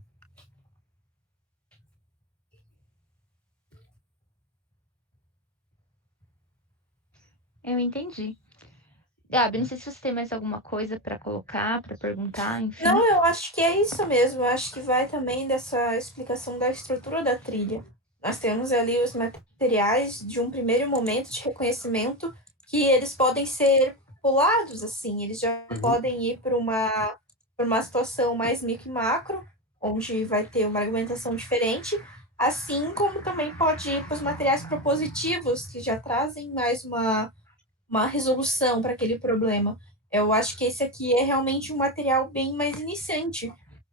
Eu entendi. Gabi, não sei se você tem mais alguma coisa para colocar, para perguntar, enfim. Não, eu acho que é isso mesmo. Eu acho que vai também dessa explicação da estrutura da trilha. Nós temos ali os materiais de um primeiro momento de reconhecimento que eles podem ser pulados, assim, eles já Uhum. podem ir para uma situação mais micro e macro, onde vai ter uma argumentação diferente, assim como também pode ir para os materiais propositivos, que já trazem mais uma resolução para aquele problema. Eu acho que esse aqui é realmente um material bem mais iniciante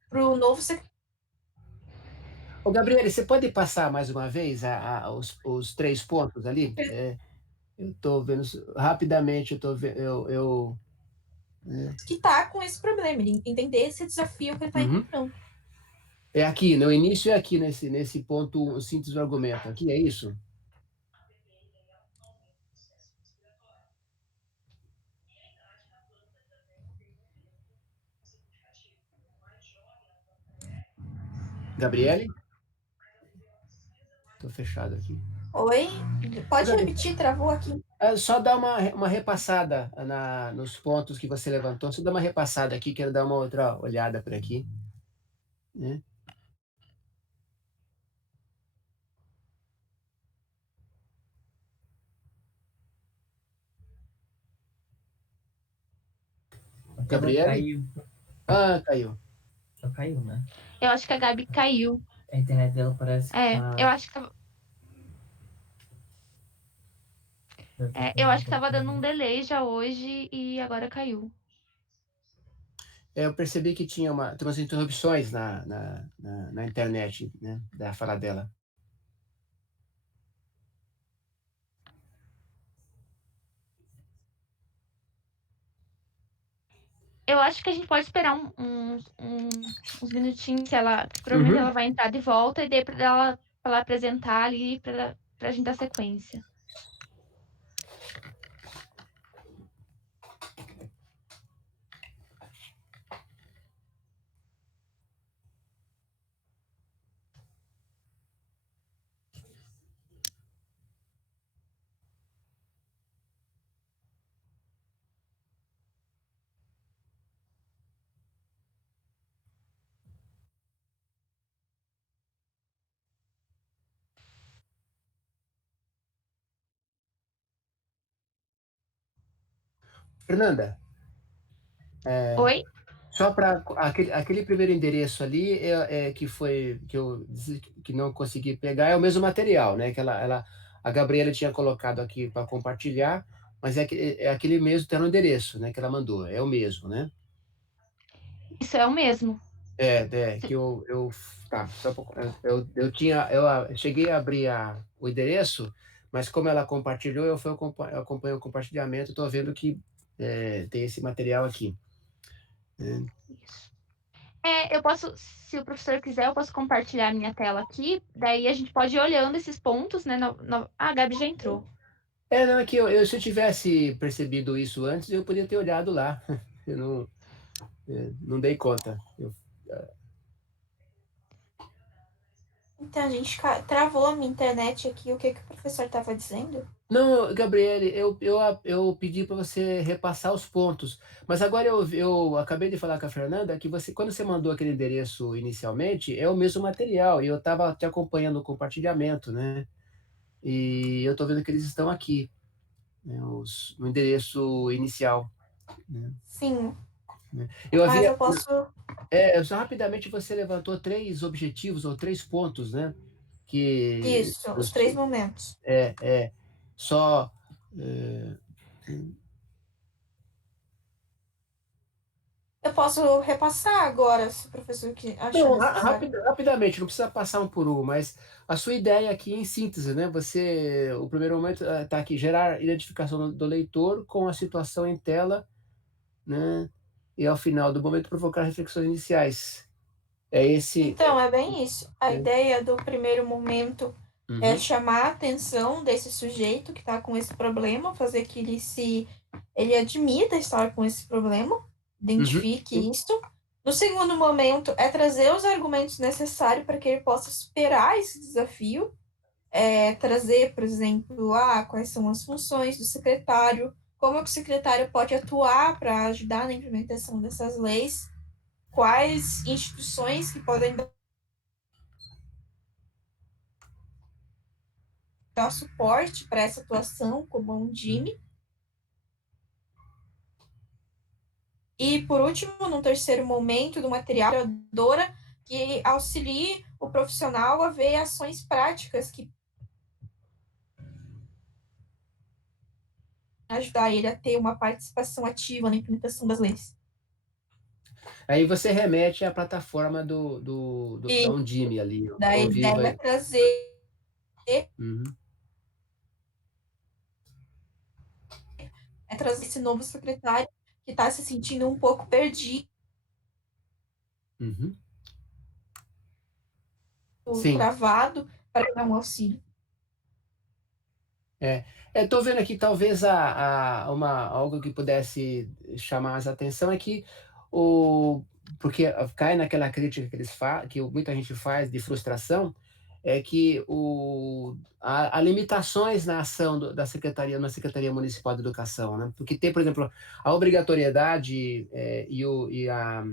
para o novo secretário. Ô, Gabriele, você pode passar mais uma vez os 3 pontos ali? Eu estou vendo rapidamente, eu estou vendo, Que está com esse problema, ele entender esse desafio que ele está Uhum. encontrando. É aqui, no início é aqui, nesse ponto, o síntese do argumento. Aqui é isso? Gabriele? Estou fechado aqui. Oi? Ô, Pode Gabi, repetir, travou aqui. só dá uma repassada nos pontos que você levantou. Só dá uma repassada aqui, quero dar uma outra olhada por aqui. Né? A tela Gabriele? caiu. Ah, caiu. Só caiu, né? Eu acho que a Gabi caiu. A internet dela parece que Eu tá. acho que tava dando um delay já hoje e agora caiu. Eu percebi que tem umas interrupções na internet, né, da fala dela. Eu acho que a gente pode esperar uns minutinhos que provavelmente Uhum. ela vai entrar de volta e daí pra ela apresentar ali pra gente dar sequência. Fernanda, Oi? Só para aquele primeiro endereço ali que foi que eu disse que não consegui pegar é o mesmo material, né? Que a Gabriela tinha colocado aqui para compartilhar, mas é aquele mesmo, tá no endereço, né? Que ela mandou, é o mesmo, né? Isso é o mesmo. Que tá, só eu cheguei a abrir o endereço, mas como ela compartilhou, eu acompanho o compartilhamento, estou vendo que tem esse material aqui. Né? Isso. Eu posso, se o professor quiser, eu posso compartilhar a minha tela aqui. Daí a gente pode ir olhando esses pontos, né? Ah, a Gabi já entrou. Não, é que se eu tivesse percebido isso antes, eu poderia ter olhado lá. Eu não dei conta. Então, a gente travou a minha internet aqui. O que o professor estava dizendo? Não, Gabriele, eu pedi para você repassar os pontos, mas agora eu acabei de falar com a Fernanda que quando você mandou aquele endereço inicialmente, é o mesmo material, e eu estava te acompanhando o compartilhamento, né? E eu estou vendo que eles estão aqui, né, no endereço inicial. Né? Sim, Eu mas havia. eu posso. Só rapidamente você levantou 3 objetivos ou 3 pontos, né? Que Isso, os 3 momentos. só. é, Eu posso repassar agora, se o professor achar Não, necessário. rapidamente, não precisa passar um por um, mas a sua ideia aqui em síntese, né? O primeiro momento está aqui, gerar identificação do leitor com a situação em tela, né? E ao final do momento provocar reflexões iniciais. É esse. Então, é bem isso. A É. ideia do primeiro momento é Uhum, chamar a atenção desse sujeito que está com esse problema, fazer que ele admita estar com esse problema, uhum, identifique isso. No segundo momento, é trazer os argumentos necessários para que ele possa superar esse desafio. Trazer, por exemplo, quais são as funções do secretário, como é que o secretário pode atuar para ajudar na implementação dessas leis, quais instituições que podem dar suporte para essa atuação, como a Undime. E, por último, no terceiro momento do material, a orientadora que auxilie o profissional a ver ações práticas que ajudar ele a ter uma participação ativa na implementação das leis. Aí você remete à plataforma da E Undime ali, da ao vivo ideia aí. é trazer Uhum, esse novo secretário que está se sentindo um pouco perdido, uhum. Sim. travado, para dar um auxílio. Estou vendo aqui talvez algo que pudesse chamar mais atenção é que porque cai naquela crítica que muita gente faz de frustração, é que há limitações na ação da Secretaria, na Secretaria Municipal de Educação, né? Porque tem, por exemplo, a obrigatoriedade e a,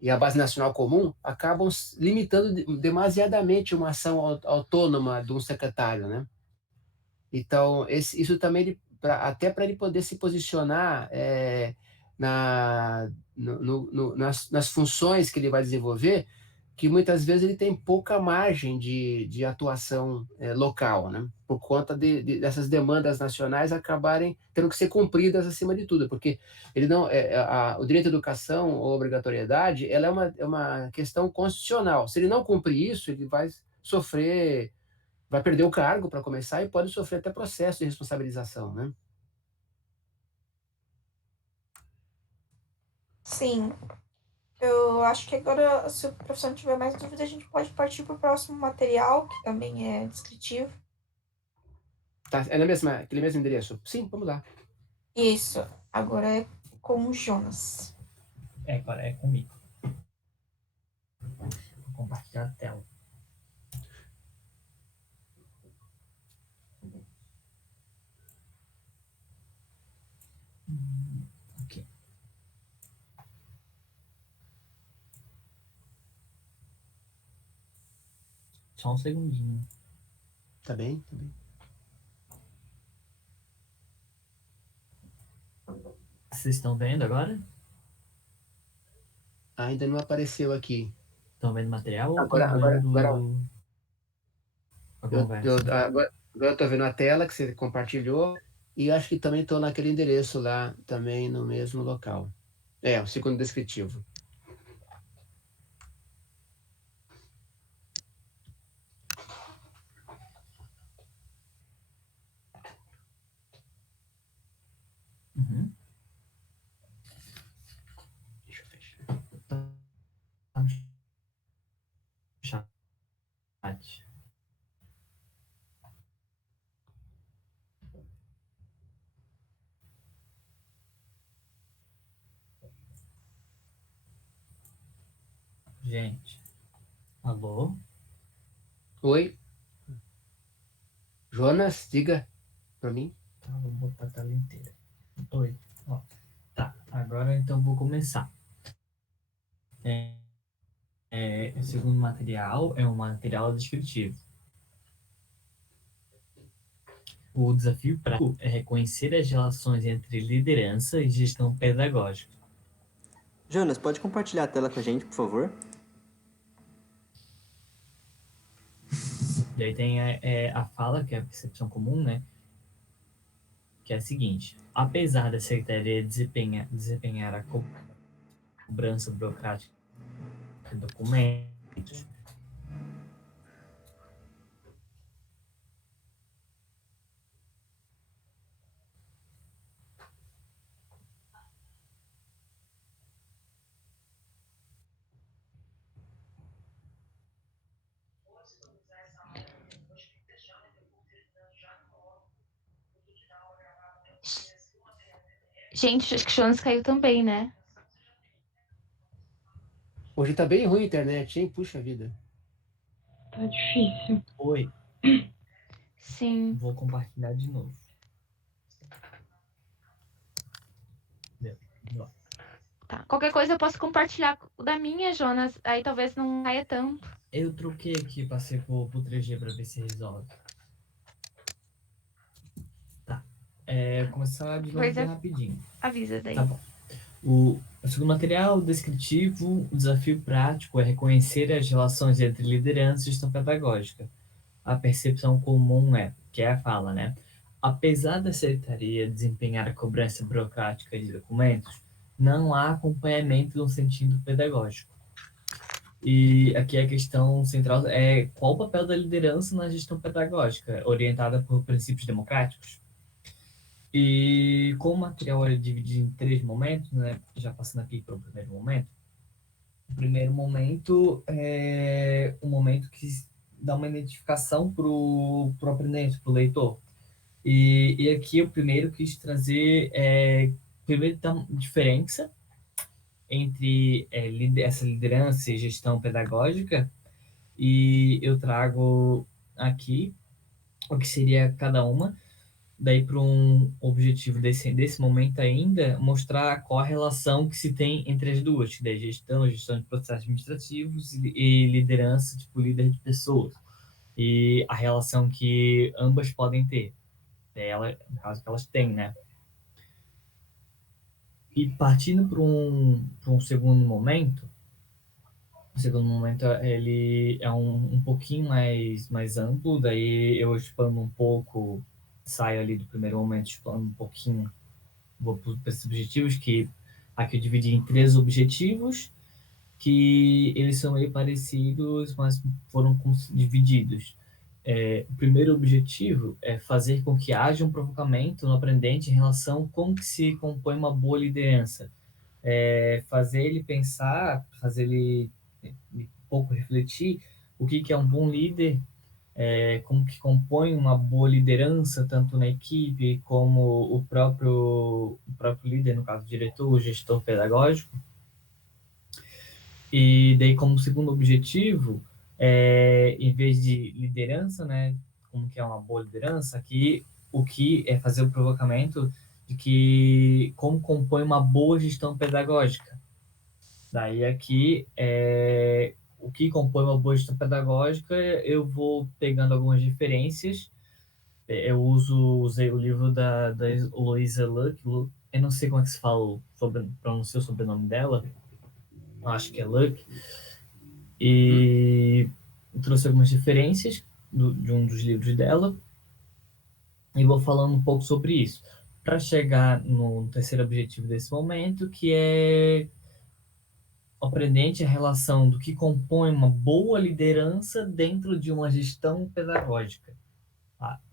e a Base Nacional Comum acabam limitando demasiadamente uma ação autônoma de um secretário, né? Então, isso também, até para ele poder se posicionar nas funções que ele vai desenvolver, que muitas vezes ele tem pouca margem de atuação local, né? Por conta dessas demandas nacionais acabarem tendo que ser cumpridas acima de tudo, porque ele não, o direito à educação ou obrigatoriedade, ela é uma questão constitucional. Se ele não cumprir isso, ele vai perder o cargo para começar e pode sofrer até processo de responsabilização, né? Sim, eu acho que agora, se o professor não tiver mais dúvida, a gente pode partir para o próximo material, que também é descritivo. Tá, é aquele mesmo endereço? Sim, vamos lá. Isso, agora é com o Jonas. Agora é comigo. Vou compartilhar a tela. Ok. Só um segundinho. Tá bem, tá bem. Vocês estão vendo agora? Ainda não apareceu aqui. Estão vendo material ou Agora, estão agora, vendo agora, a eu, conversa? agora eu tô vendo a tela que você compartilhou e acho que também estou naquele endereço lá, também no mesmo local. É, o segundo descritivo. Uhum. Deixa eu fechar. Tá no chat. Gente, alô? Oi, Jonas, diga para mim. Tá, vou botar a tela inteira. Oi. Ó. Tá, agora então vou começar. O segundo material é um material descritivo. O desafio prático é reconhecer as relações entre liderança e gestão pedagógica. Jonas, pode compartilhar a tela com a gente, por favor? E aí tem a fala, que é a percepção comum, né? Que é a seguinte: apesar da Secretaria desempenhar a cobrança burocrática de documentos, Gente, acho que o Jonas caiu também, né? Hoje tá bem ruim a internet, hein? Puxa vida. Tá difícil. oi, Sim. vou compartilhar de novo. Deu. Ó. Tá. Qualquer coisa eu posso compartilhar o da minha, Jonas. Aí talvez não caia tanto. Eu troquei aqui, passei pro 3G para ver se resolve. Tá. Vou começar de novo Pois bem é. rapidinho. Avisa daí. Tá bom. O segundo material descritivo, o desafio prático é reconhecer as relações entre liderança e gestão pedagógica. A percepção comum que é a fala, né? Apesar da secretaria desempenhar a cobrança burocrática de documentos, não há acompanhamento no sentido pedagógico. E aqui a questão central é qual o papel da liderança na gestão pedagógica, orientada por princípios democráticos. E como o material é dividido em 3 momentos, né? Já passando aqui para o primeiro momento. O primeiro momento é um momento que dá uma identificação para o aprendente, para o leitor. E aqui o primeiro quis trazer, primeiro, a diferença entre essa liderança e gestão pedagógica, e eu trago aqui o que seria cada uma, daí para um objetivo desse momento ainda, mostrar qual a relação que se tem entre as duas, que é gestão de processos administrativos e liderança, tipo líder de pessoas, e a relação que ambas podem ter, no caso que elas têm, né? E partindo para um segundo momento, o segundo momento ele é um pouquinho mais amplo, daí eu expando um pouco, saio ali do primeiro momento, expando um pouquinho, vou para esses objetivos, que aqui eu dividi em 3 objetivos, que eles são meio parecidos, mas foram divididos. O primeiro objetivo é fazer com que haja um provocamento no aprendente em relação a como que se compõe uma boa liderança. Fazer ele pensar, fazer ele um pouco refletir o que é um bom líder, como que compõe uma boa liderança, tanto na equipe como o próprio líder, no caso, o diretor, o gestor pedagógico. E daí, como segundo objetivo, em vez de liderança, né, como que é uma boa liderança, aqui o que é fazer o provocamento de que como compõe uma boa gestão pedagógica. Daí aqui, o que compõe uma boa gestão pedagógica, eu vou pegando algumas referências. Usei o livro da Louisa Luck, eu não sei como é que se fala, pronuncia o sobrenome dela, acho que é Luck, e trouxe algumas referências de um dos livros dela, e vou falando um pouco sobre isso, para chegar no terceiro objetivo desse momento, que é aprendente a relação do que compõe uma boa liderança dentro de uma gestão pedagógica.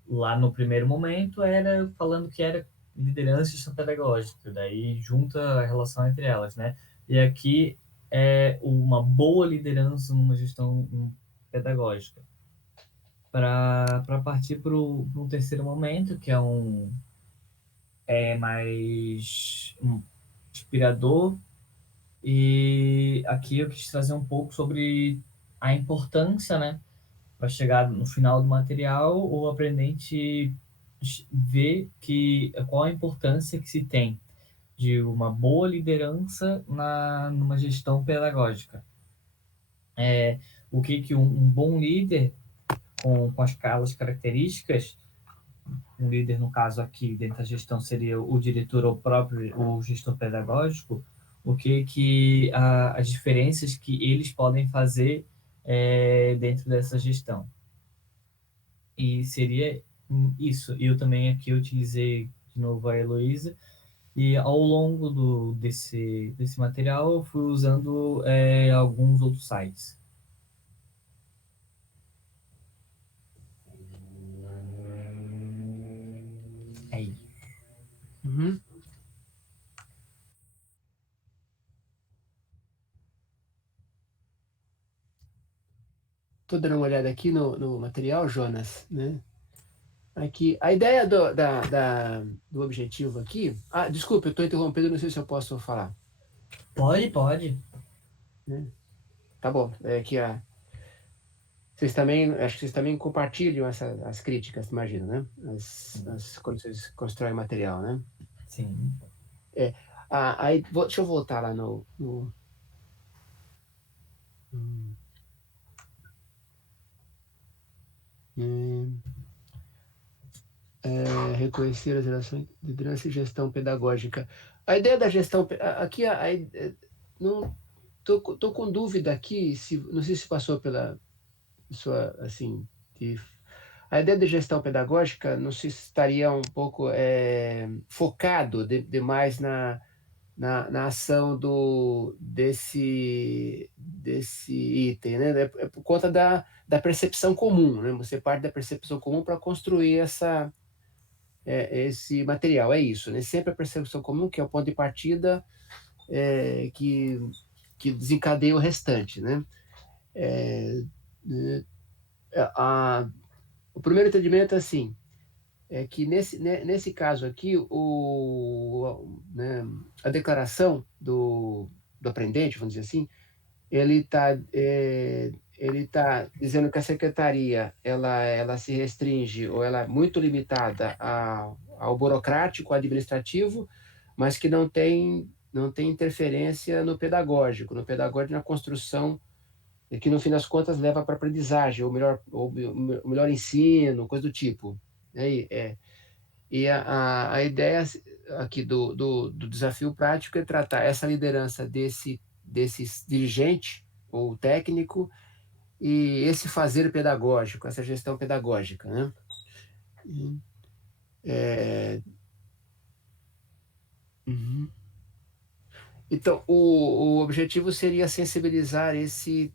Lá no primeiro momento era falando que era liderança e gestão pedagógica, daí junta a relação entre elas, né? E aqui é uma boa liderança numa gestão pedagógica. Para partir para um terceiro momento, que é mais inspirador, e aqui eu quis trazer um pouco sobre a importância, né? Para chegar no final do material, o aprendente vê qual a importância que se tem de uma boa liderança numa gestão pedagógica. O que um bom líder, com as características, um líder, no caso aqui, dentro da gestão, seria o diretor ou o gestor pedagógico, as diferenças que eles podem fazer dentro dessa gestão. E seria isso. Eu também aqui utilizei, de novo, a Heloísa, e ao longo desse material eu fui usando alguns outros sites. É isso. Uhum. Estou dando uma olhada aqui no material, Jonas, né? Aqui, a ideia do objetivo aqui... Ah, desculpa, eu estou interrompendo, não sei se eu posso falar. Pode. Né? Tá bom, é que vocês também, acho que vocês também compartilham as críticas, imagino, né? Quando vocês constroem material, né? Sim. Aí, deixa eu voltar lá no reconhecer as relações de liderança e gestão pedagógica. A ideia da gestão... Aqui, não tô com dúvida aqui, não sei se passou pela sua, assim... A ideia de gestão pedagógica, não sei se estaria um pouco focado demais na ação desse item, né? É por conta da percepção comum, né? Você parte da percepção comum para construir esse material, é isso, né? Sempre a percepção comum, que é o ponto de partida que desencadeia o restante, né? O primeiro entendimento é assim, é que nesse caso aqui, né, a declaração do aprendente, vamos dizer assim, ele tá dizendo que a secretaria ela se restringe ou ela é muito limitada ao burocrático, administrativo, mas que não tem interferência no pedagógico na construção, e que no fim das contas leva para a aprendizagem, o melhor ensino, coisa do tipo. E a ideia aqui do desafio prático é tratar essa liderança desse dirigente ou técnico e esse fazer pedagógico, essa gestão pedagógica, né? Então, o objetivo seria sensibilizar esse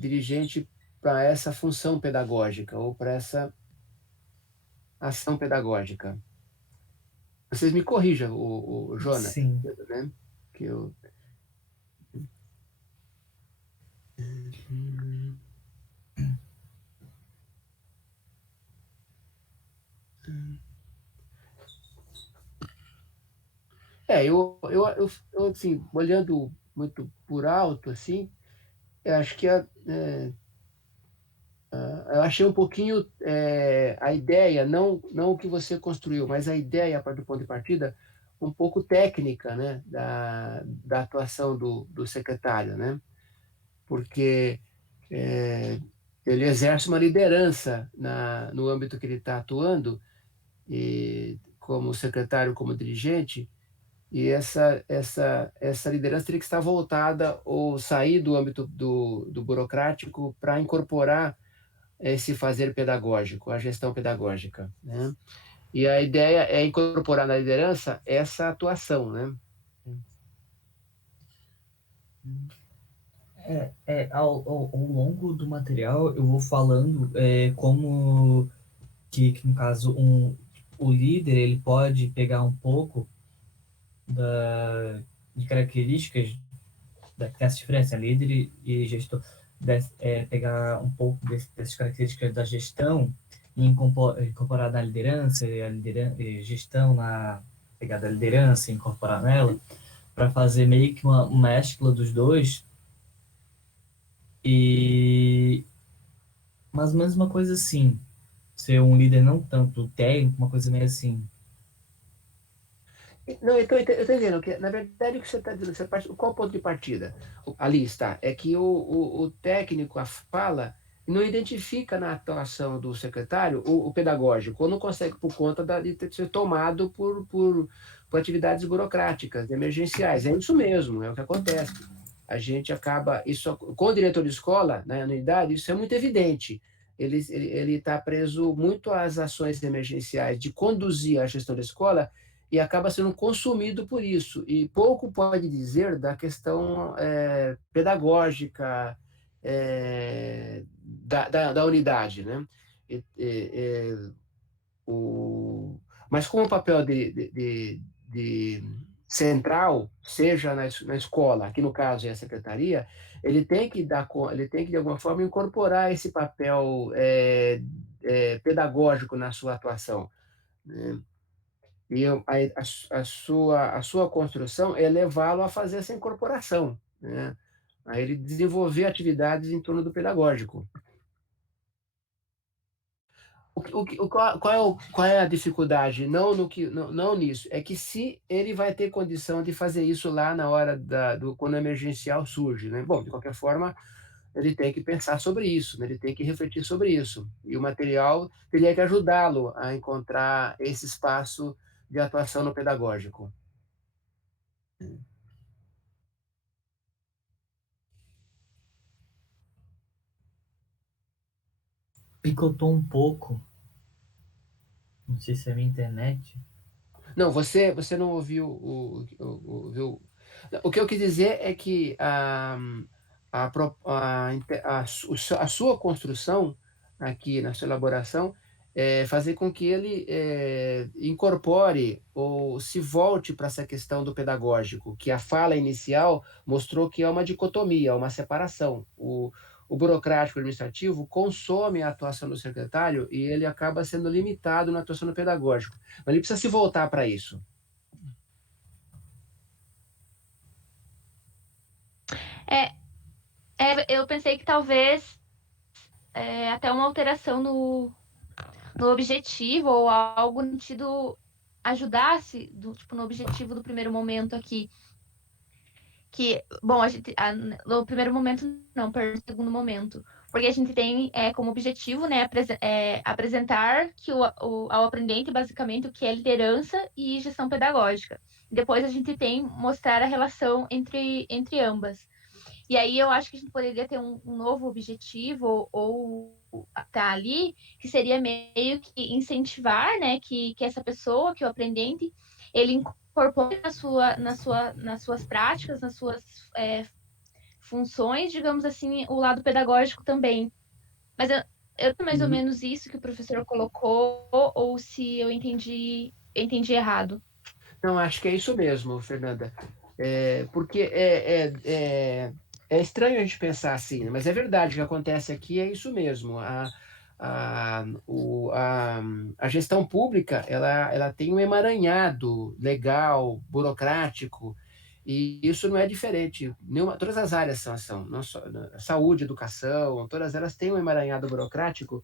dirigente para essa função pedagógica ou para essa ação pedagógica. Vocês me corrijam, o Jonas, Sim. né? Que eu... eu assim, olhando muito por alto, assim, eu acho que eu achei um pouquinho a ideia, não o que você construiu, mas a ideia, a partir do ponto de partida, um pouco técnica, né, da atuação do secretário, né? Porque ele exerce uma liderança no âmbito que ele está atuando, e como secretário, como dirigente, E essa liderança teria que estar voltada ou sair do âmbito do burocrático para incorporar esse fazer pedagógico, a gestão pedagógica, né? E a ideia é incorporar na liderança essa atuação, né? Ao longo do material eu vou falando como que no caso o líder ele pode pegar um pouco de características dessa diferença, líder e gestor, pegar um pouco dessas características da gestão e incorporar na liderança, e gestão na pegada da liderança e incorporar nela, para fazer meio que uma mescla dos dois e mais ou menos uma coisa assim, ser um líder não tanto técnico, uma coisa meio assim. Não, eu estou entendendo que, na verdade, o que você está dizendo, qual o ponto de partida? Ali está, é que o técnico, a fala, não identifica na atuação do secretário o pedagógico, ou não consegue por conta de ter ser tomado por atividades burocráticas, emergenciais. É isso mesmo, é o que acontece. A gente acaba, isso, com o diretor de escola, na anuidade, isso é muito evidente. Ele está preso muito às ações emergenciais de conduzir a gestão da escola e acaba sendo consumido por isso. E pouco pode dizer da questão pedagógica da unidade, né? Mas como o papel de central, seja na escola, aqui no caso é a secretaria, ele tem que de alguma forma incorporar esse papel pedagógico na sua atuação, né? E a sua construção é levá-lo a fazer essa incorporação, né? A ele desenvolver atividades em torno do pedagógico. Qual é a dificuldade? Não, não nisso. É que se ele vai ter condição de fazer isso lá na hora quando o emergencial surge, né? Bom, de qualquer forma, ele tem que pensar sobre isso, né? Ele tem que refletir sobre isso. E o material teria que ajudá-lo a encontrar esse espaço de atuação no pedagógico. Picotou um pouco, não sei se é a minha internet. Não, você não ouviu o que eu quis dizer é que a sua construção aqui na sua elaboração é fazer com que ele incorpore ou se volte para essa questão do pedagógico, que a fala inicial mostrou que é uma dicotomia, uma separação. O burocrático administrativo consome a atuação do secretário e ele acaba sendo limitado na atuação do pedagógico. Mas ele precisa se voltar para isso. Eu pensei que talvez até uma alteração no objetivo ou algo no sentido ajudasse no objetivo do primeiro momento aqui. Que, bom, no primeiro momento não, perdão, no segundo momento. Porque a gente tem como objetivo, né, apresentar ao aprendente, basicamente, o que é liderança e gestão pedagógica. Depois a gente tem mostrar a relação entre ambas. E aí eu acho que a gente poderia ter um novo objetivo ou tá ali, que seria meio que incentivar, né, que essa pessoa, que o aprendente, ele incorpore nas suas práticas, nas suas funções, digamos assim, o lado pedagógico também. Mas eu mais ou menos isso que o professor colocou, ou se eu entendi errado. Não, acho que é isso mesmo, Fernanda. Porque é estranho a gente pensar assim, né? Mas é verdade, o que acontece aqui é isso mesmo. A gestão pública ela tem um emaranhado legal, burocrático, e isso não é diferente. Todas as áreas são não só, saúde, educação, todas elas têm um emaranhado burocrático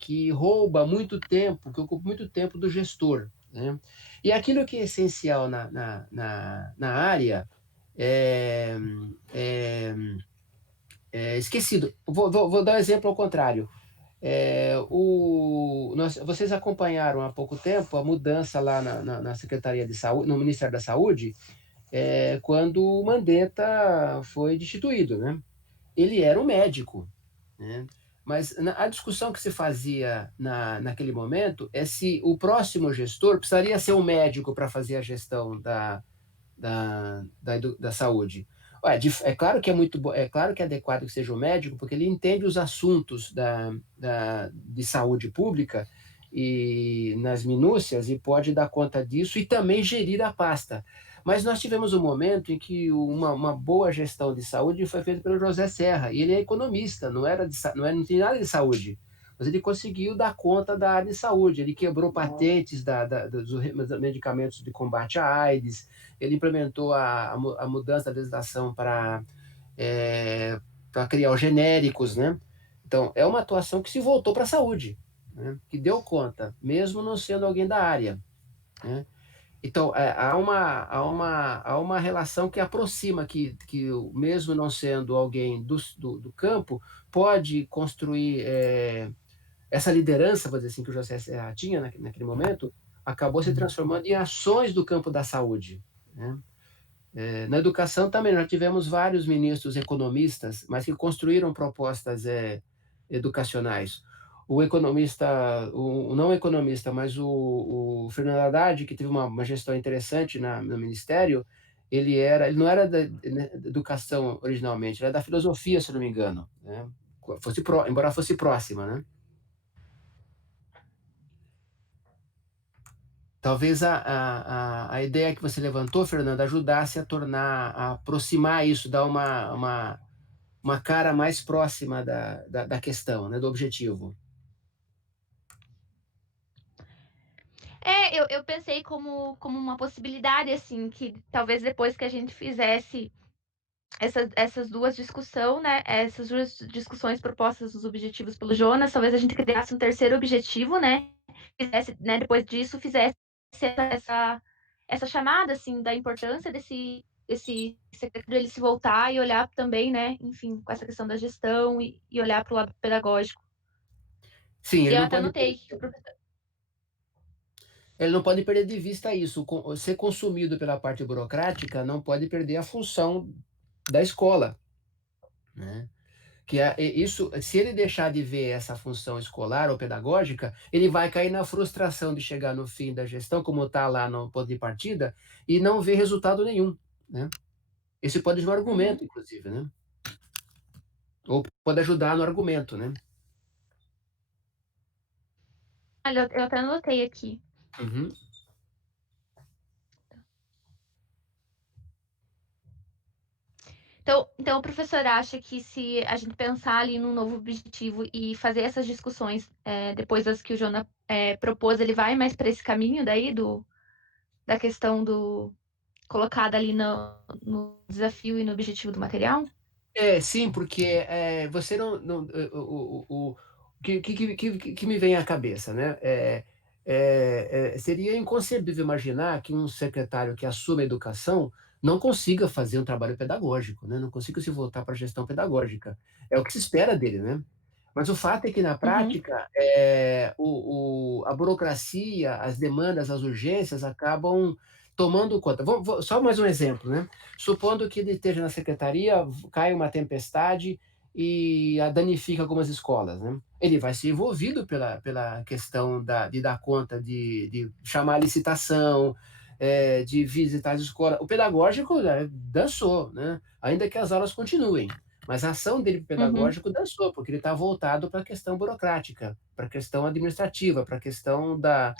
que rouba muito tempo, que ocupa muito tempo do gestor, né? E aquilo que é essencial na área é, é esquecido. Vou dar um exemplo ao contrário. Vocês acompanharam há pouco tempo a mudança lá na Secretaria de Saúde, no Ministério da Saúde, quando o Mandetta foi destituído, né? Ele era um médico, né? Mas a discussão que se fazia naquele momento é se o próximo gestor precisaria ser um médico para fazer a gestão da saúde. Ué, é claro que é claro que é adequado que seja o médico, porque ele entende os assuntos de saúde pública e nas minúcias e pode dar conta disso e também gerir a pasta. Mas nós tivemos um momento em que uma boa gestão de saúde foi feita pelo José Serra, e ele é economista, não tem nada de saúde, mas ele conseguiu dar conta da área de saúde, ele quebrou patentes dos medicamentos de combate à AIDS, ele implementou a mudança da legislação para criar os genéricos, né? Então, é uma atuação que se voltou para a saúde, né? Que deu conta, mesmo não sendo alguém da área, né? Então, há uma relação que aproxima, que mesmo não sendo alguém do campo, pode construir essa liderança, vou dizer assim, que o José Serra tinha naquele momento, acabou se transformando em ações do campo da saúde, né? Na educação também, nós tivemos vários ministros economistas, mas que construíram propostas educacionais. O não economista, mas o Fernando Haddad, que teve uma gestão interessante no Ministério, ele não era da educação originalmente, ele era da filosofia, se não me engano, né? Embora fosse próxima, né? Talvez a ideia que você levantou, Fernanda, ajudasse a aproximar isso, dar uma cara mais próxima da questão, né, do objetivo. Eu pensei como uma possibilidade, assim, que talvez depois que a gente fizesse essas duas discussões, né? Essas duas discussões propostas dos objetivos pelo Jonas, talvez a gente criasse um terceiro objetivo, né? Fizesse, né, depois disso, fizesse essa chamada, assim, da importância desse secretário ele se voltar e olhar também, né? Enfim, com essa questão da gestão e olhar para o lado pedagógico. Sim, E ele eu não até pode, notei que o professor... ele não pode perder de vista isso. Ser consumido pela parte burocrática não pode perder a função da escola, né? Isso, se ele deixar de ver essa função escolar ou pedagógica, ele vai cair na frustração de chegar no fim da gestão, como está lá no ponto de partida, e não ver resultado nenhum, né? Esse pode ser um argumento, inclusive, né? Ou pode ajudar no argumento, né? Olha, eu até anotei aqui. Uhum. Então, o professor acha que se a gente pensar ali num novo objetivo e fazer essas discussões depois das que o Jonas propôs, ele vai mais para esse caminho daí da questão colocada ali no desafio e no objetivo do material? Sim, porque você o que me vem à cabeça, né? Seria inconcebível imaginar que um secretário que assume a educação não consiga fazer um trabalho pedagógico, né? Não consiga se voltar para a gestão pedagógica. É o que se espera dele, né? Mas o fato é que, na prática, a burocracia, as demandas, as urgências acabam tomando conta. Só mais um exemplo, né? Supondo que ele esteja na secretaria, cai uma tempestade e danifica algumas escolas, né? Ele vai ser envolvido pela questão de dar conta, de chamar a licitação, de visitar as escolas. O pedagógico, né, dançou, né? Ainda que as aulas continuem. Mas a ação dele pedagógico dançou, porque ele está voltado para a questão burocrática, para a questão administrativa, para a questão da...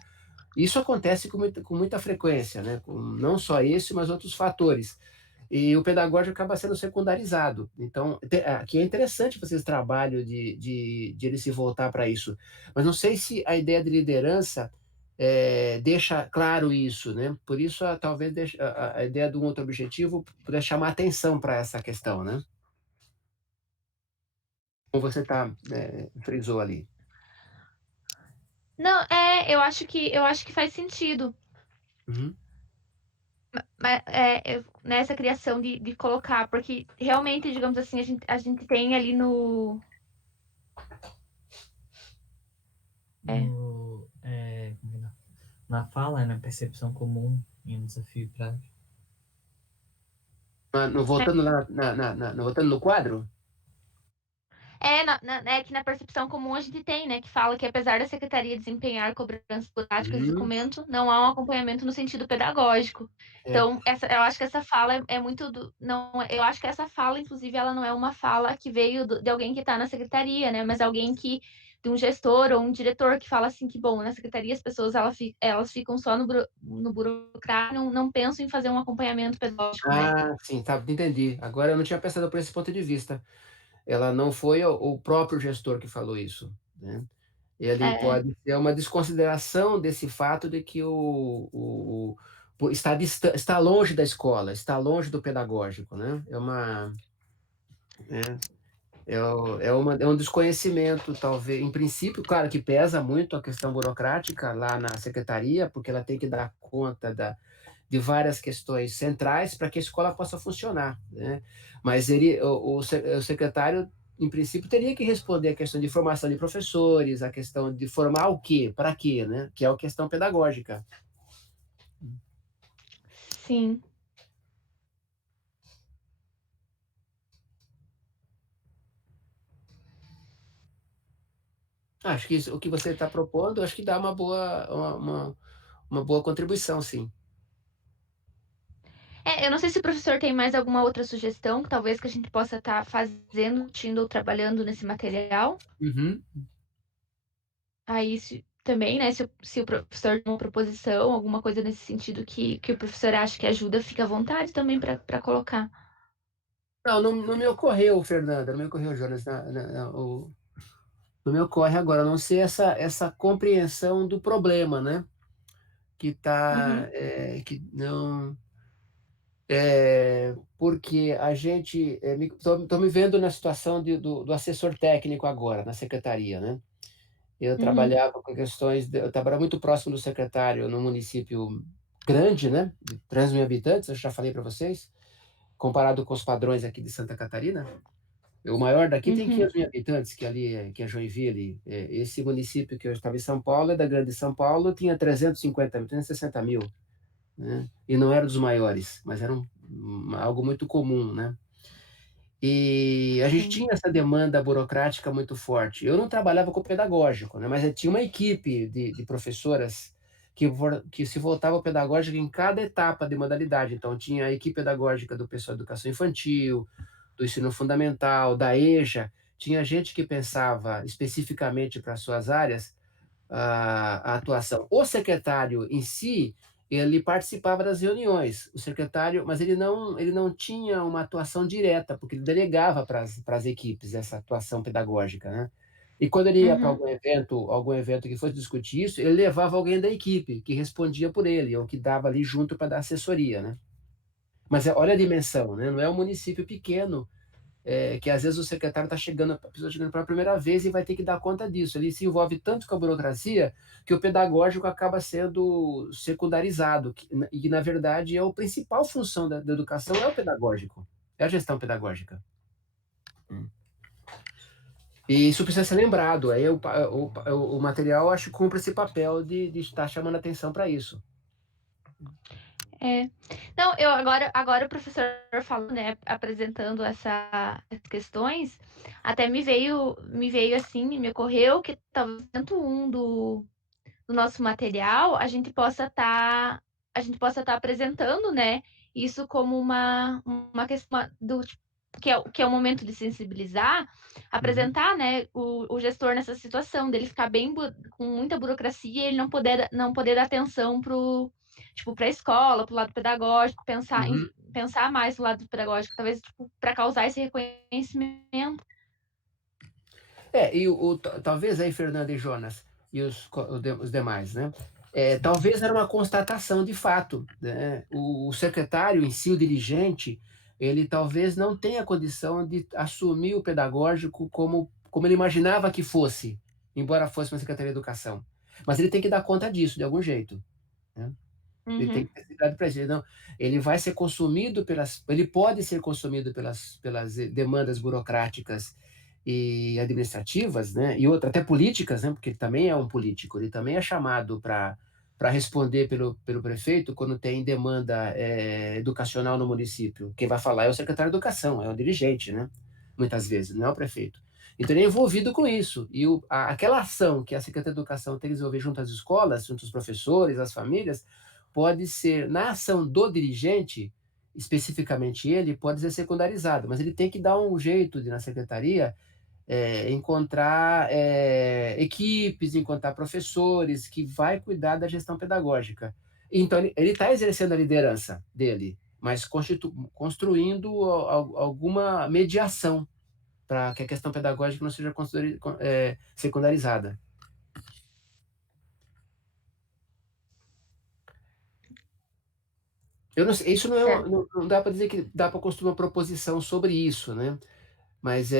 Isso acontece com muita frequência, né? Não só esse, mas outros fatores. E o pedagógico acaba sendo secundarizado. Então, aqui é interessante fazer esse trabalho de ele se voltar para isso. Mas não sei se a ideia de liderança deixa claro isso, né? Por isso, talvez a ideia de um outro objetivo pudesse chamar atenção para essa questão, né? Como você frisou ali. Não, eu acho que faz sentido. Uhum. Mas, nessa criação de colocar, porque realmente, digamos assim, a gente tem ali Na fala, na percepção comum e no desafio prático. Voltando voltando no quadro? É que na percepção comum a gente tem, né, que fala que apesar da secretaria desempenhar cobranças práticas de documento, não há um acompanhamento no sentido pedagógico. Então, eu acho que essa fala é muito eu acho que essa fala, inclusive, ela não é uma fala que veio de alguém que está na secretaria, né, mas alguém de um gestor ou um diretor que fala assim que, bom, na secretaria as pessoas elas ficam só no burocrático, não pensam em fazer um acompanhamento pedagógico, né? Sim, tá, entendi. Agora eu não tinha pensado por esse ponto de vista. Ela não foi o próprio gestor que falou isso, né? Ele É, pode ser uma desconsideração desse fato de que está longe da escola, está longe do pedagógico, né? É um desconhecimento, talvez, em princípio, claro que pesa muito a questão burocrática lá na secretaria, porque ela tem que dar conta de várias questões centrais para que a escola possa funcionar, né? Mas o secretário, em princípio, teria que responder a questão de formação de professores, a questão de formar o quê, para quê, né? Que é a questão pedagógica. sim. Acho que o que você está propondo, acho que dá uma boa contribuição, sim. Eu não sei se o professor tem mais alguma outra sugestão, talvez que a gente possa estar fazendo, discutindo ou trabalhando nesse material. Uhum. Aí também, né, se o professor tem uma proposição, alguma coisa nesse sentido que o professor acha que ajuda, fica à vontade também para colocar. Não me ocorreu, Fernanda, não me ocorreu, Jonas, não me ocorre agora, a não ser essa compreensão do problema, né? Uhum, Que não, porque a gente, estou me vendo na situação do assessor técnico agora, na secretaria, né? Eu uhum, trabalhava com questões, eu trabalhava muito próximo do secretário num município grande, né? De 3 mil habitantes, eu já falei para vocês, comparado com os padrões aqui de Santa Catarina. O maior daqui tem uhum, 500 mil habitantes, que é Joinville. Esse município que eu estava em São Paulo, é da Grande São Paulo, tinha 350 mil, 360 mil, né? E não era dos maiores, mas era algo muito comum, né? E a gente sim. tinha essa demanda burocrática muito forte. Eu não trabalhava com pedagógico, né? Mas eu tinha uma equipe de professoras que se voltava ao pedagógico em cada etapa de modalidade. Então, tinha a equipe pedagógica do pessoal de educação infantil, do ensino fundamental, da EJA. Tinha gente que pensava especificamente para suas áreas a atuação. O secretário em si, ele participava das reuniões, o secretário, mas ele não tinha uma atuação direta, porque ele delegava para as equipes essa atuação pedagógica, né? E quando ele ia para Uhum, algum evento que fosse discutir isso, ele levava alguém da equipe que respondia por ele, ou que dava ali junto para dar assessoria, né? Mas olha a dimensão, né? Não é um município pequeno, que às vezes o secretário está chegando, a pessoa chegando pela primeira vez e vai ter que dar conta disso. Ele se envolve tanto com a burocracia que o pedagógico acaba sendo secundarizado, e na verdade é a principal função da educação é o pedagógico, é a gestão pedagógica. E isso precisa ser lembrado. Aí o material, acho que cumpre esse papel de estar chamando atenção para isso. é. Não, agora o professor falou, né, apresentando essas questões, até me veio assim, me ocorreu que talvez tanto do nosso material, a gente possa estar apresentando, né, isso como uma questão do tipo, que é o momento de sensibilizar, Uhum. apresentar, né, o gestor nessa situação, dele ficar bem com muita burocracia, e ele não poder dar atenção para a escola, para o lado pedagógico, Uhum. pensar mais no lado pedagógico, talvez tipo, para causar esse reconhecimento. Talvez aí, Fernando e Jonas, e os demais, né? Talvez era uma constatação de fato, né? O secretário em si, o dirigente, ele talvez não tenha condição de assumir o pedagógico como ele imaginava que fosse, embora fosse uma Secretaria de Educação. Mas ele tem que dar conta disso, de algum jeito, né? Ele tem Uhum, que ter cuidado para isso. Não, ele vai ser consumido ele pode ser consumido pelas demandas burocráticas e administrativas, né, e até políticas, né, porque ele também é um político, ele também é chamado para responder pelo prefeito quando tem demanda educacional no município. Quem vai falar é o secretário de Educação, é o dirigente, né, muitas vezes, não é o prefeito. Então ele é envolvido com isso, e aquela ação que a Secretaria de Educação tem que desenvolver junto às escolas, junto aos professores, às famílias, pode ser, na ação do dirigente, especificamente ele, pode ser secundarizado, mas ele tem que dar um jeito na secretaria encontrar equipes, encontrar professores que vai cuidar da gestão pedagógica. Então, ele está exercendo a liderança dele, mas construindo alguma mediação para que a questão pedagógica não seja secundarizada. Eu não sei, isso não dá para dizer que dá para construir uma proposição sobre isso, né? Mas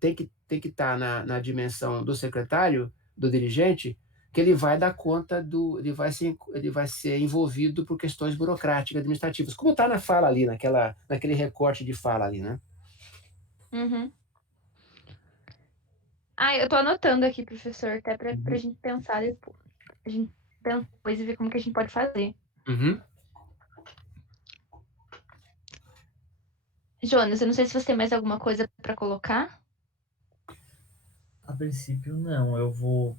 tem que estar na dimensão do secretário, do dirigente, que ele vai dar conta ele vai ser envolvido por questões burocráticas, administrativas, como está na fala ali, naquele recorte de fala ali, né? Uhum. Eu tô anotando aqui, professor, até pra gente pensar depois. A gente pensar depois e ver como que a gente pode fazer. Uhum. Jonas, eu não sei se você tem mais alguma coisa para colocar. A princípio, não. Eu vou,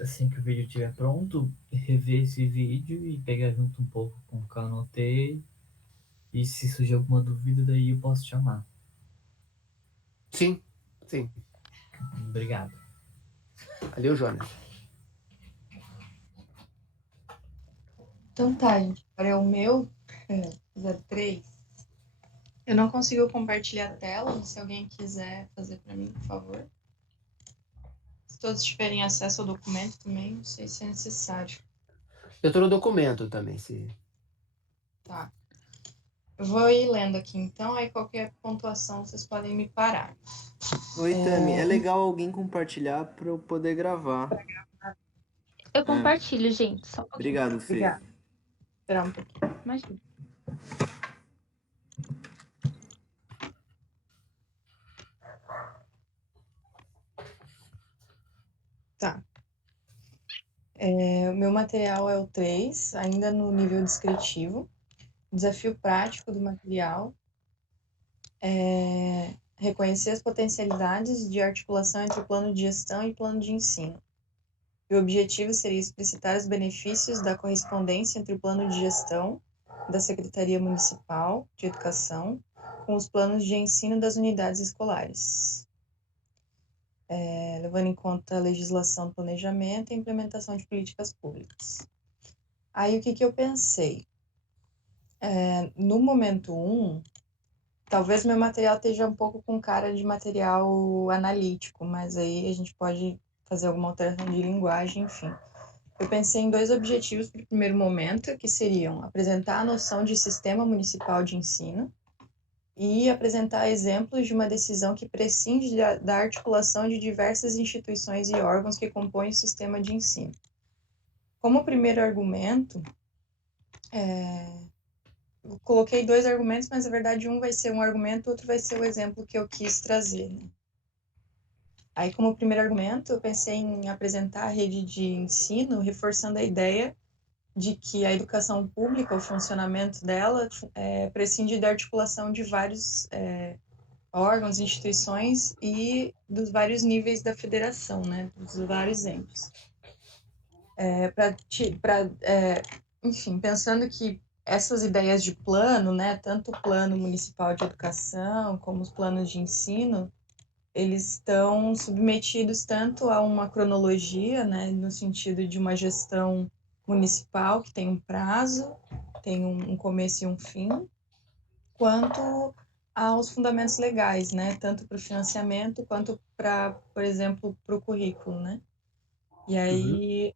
assim que o vídeo estiver pronto, rever esse vídeo e pegar junto um pouco com o que eu anotei. E se surgir alguma dúvida, daí eu posso chamar. Sim, sim. Obrigado. Valeu, Jonas. Então tá, gente. Agora é o meu 03. Eu não consigo compartilhar a tela. Se alguém quiser fazer para mim, por favor. Se todos tiverem acesso ao documento também, não sei se é necessário. Eu estou no documento também, se... Tá. Eu vou ir lendo aqui então, aí qualquer pontuação vocês podem me parar. Oi, Tami, é legal alguém compartilhar para eu poder gravar. Eu compartilho, gente. Só um pouquinho. Obrigado, Fê. Obrigada. Esperar um pouquinho. Imagina. Tá. O meu material é o 3, ainda no nível descritivo. Desafio prático do material é reconhecer as potencialidades de articulação entre o plano de gestão e plano de ensino. E o objetivo seria explicitar os benefícios da correspondência entre o plano de gestão da Secretaria Municipal de Educação com os planos de ensino das unidades escolares, levando em conta a legislação do planejamento e a implementação de políticas públicas. Aí, o que eu pensei? No momento 1, talvez meu material esteja um pouco com cara de material analítico, mas aí a gente pode fazer alguma alteração de linguagem, enfim. Eu pensei em 2 objetivos para o primeiro momento, que seriam apresentar a noção de sistema municipal de ensino e apresentar exemplos de uma decisão que prescinde da articulação de diversas instituições e órgãos que compõem o sistema de ensino. Como primeiro argumento, eu coloquei 2 argumentos, mas na verdade um vai ser um argumento, outro vai ser o exemplo que eu quis trazer, né? Aí, como primeiro argumento, eu pensei em apresentar a rede de ensino, reforçando a ideia de que a educação pública, o funcionamento dela, prescinde da articulação de vários órgãos, instituições e dos vários níveis da federação, né, dos vários entes. Enfim, pensando que essas ideias de plano, né, tanto o plano municipal de educação como os planos de ensino, eles estão submetidos tanto a uma cronologia, né, no sentido de uma gestão municipal que tem um prazo, tem um começo e um fim, quanto aos fundamentos legais, né, tanto para o financiamento quanto para, por exemplo, para o currículo, né. E aí,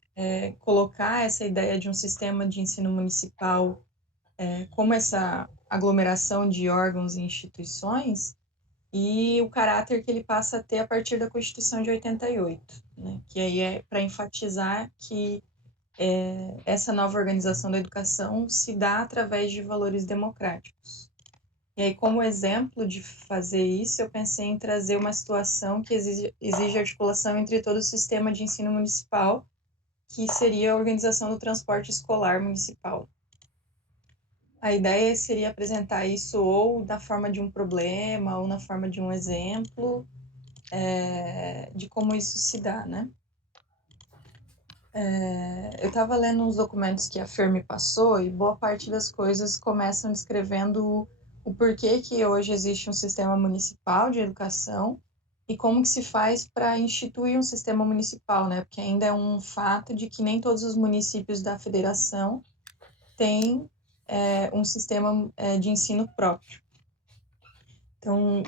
colocar essa ideia de um sistema de ensino municipal como essa aglomeração de órgãos e instituições, e o caráter que ele passa a ter a partir da Constituição de 88, né? Que aí é para enfatizar que essa nova organização da educação se dá através de valores democráticos. E aí, como exemplo de fazer isso, eu pensei em trazer uma situação que exige articulação entre todo o sistema de ensino municipal, que seria a organização do transporte escolar municipal. A ideia seria apresentar isso ou na forma de um problema, ou na forma de um exemplo, de como isso se dá, né? Eu estava lendo uns documentos que a Fer me passou e boa parte das coisas começam descrevendo o porquê que hoje existe um sistema municipal de educação e como que se faz para instituir um sistema municipal, né? Porque ainda é um fato de que nem todos os municípios da federação têm um sistema de ensino próprio. Então,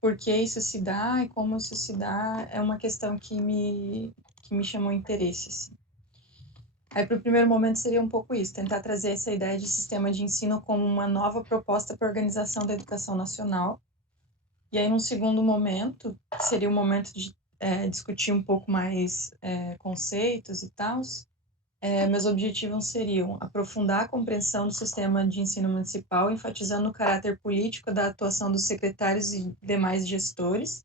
por que isso se dá e como isso se dá é uma questão que me chamou interesse, assim. Aí, para o primeiro momento, seria um pouco isso, tentar trazer essa ideia de sistema de ensino como uma nova proposta para a organização da educação nacional. E aí, num segundo momento, que seria o momento de discutir um pouco mais conceitos e tal, meus objetivos seriam aprofundar a compreensão do sistema de ensino municipal, enfatizando o caráter político da atuação dos secretários e demais gestores,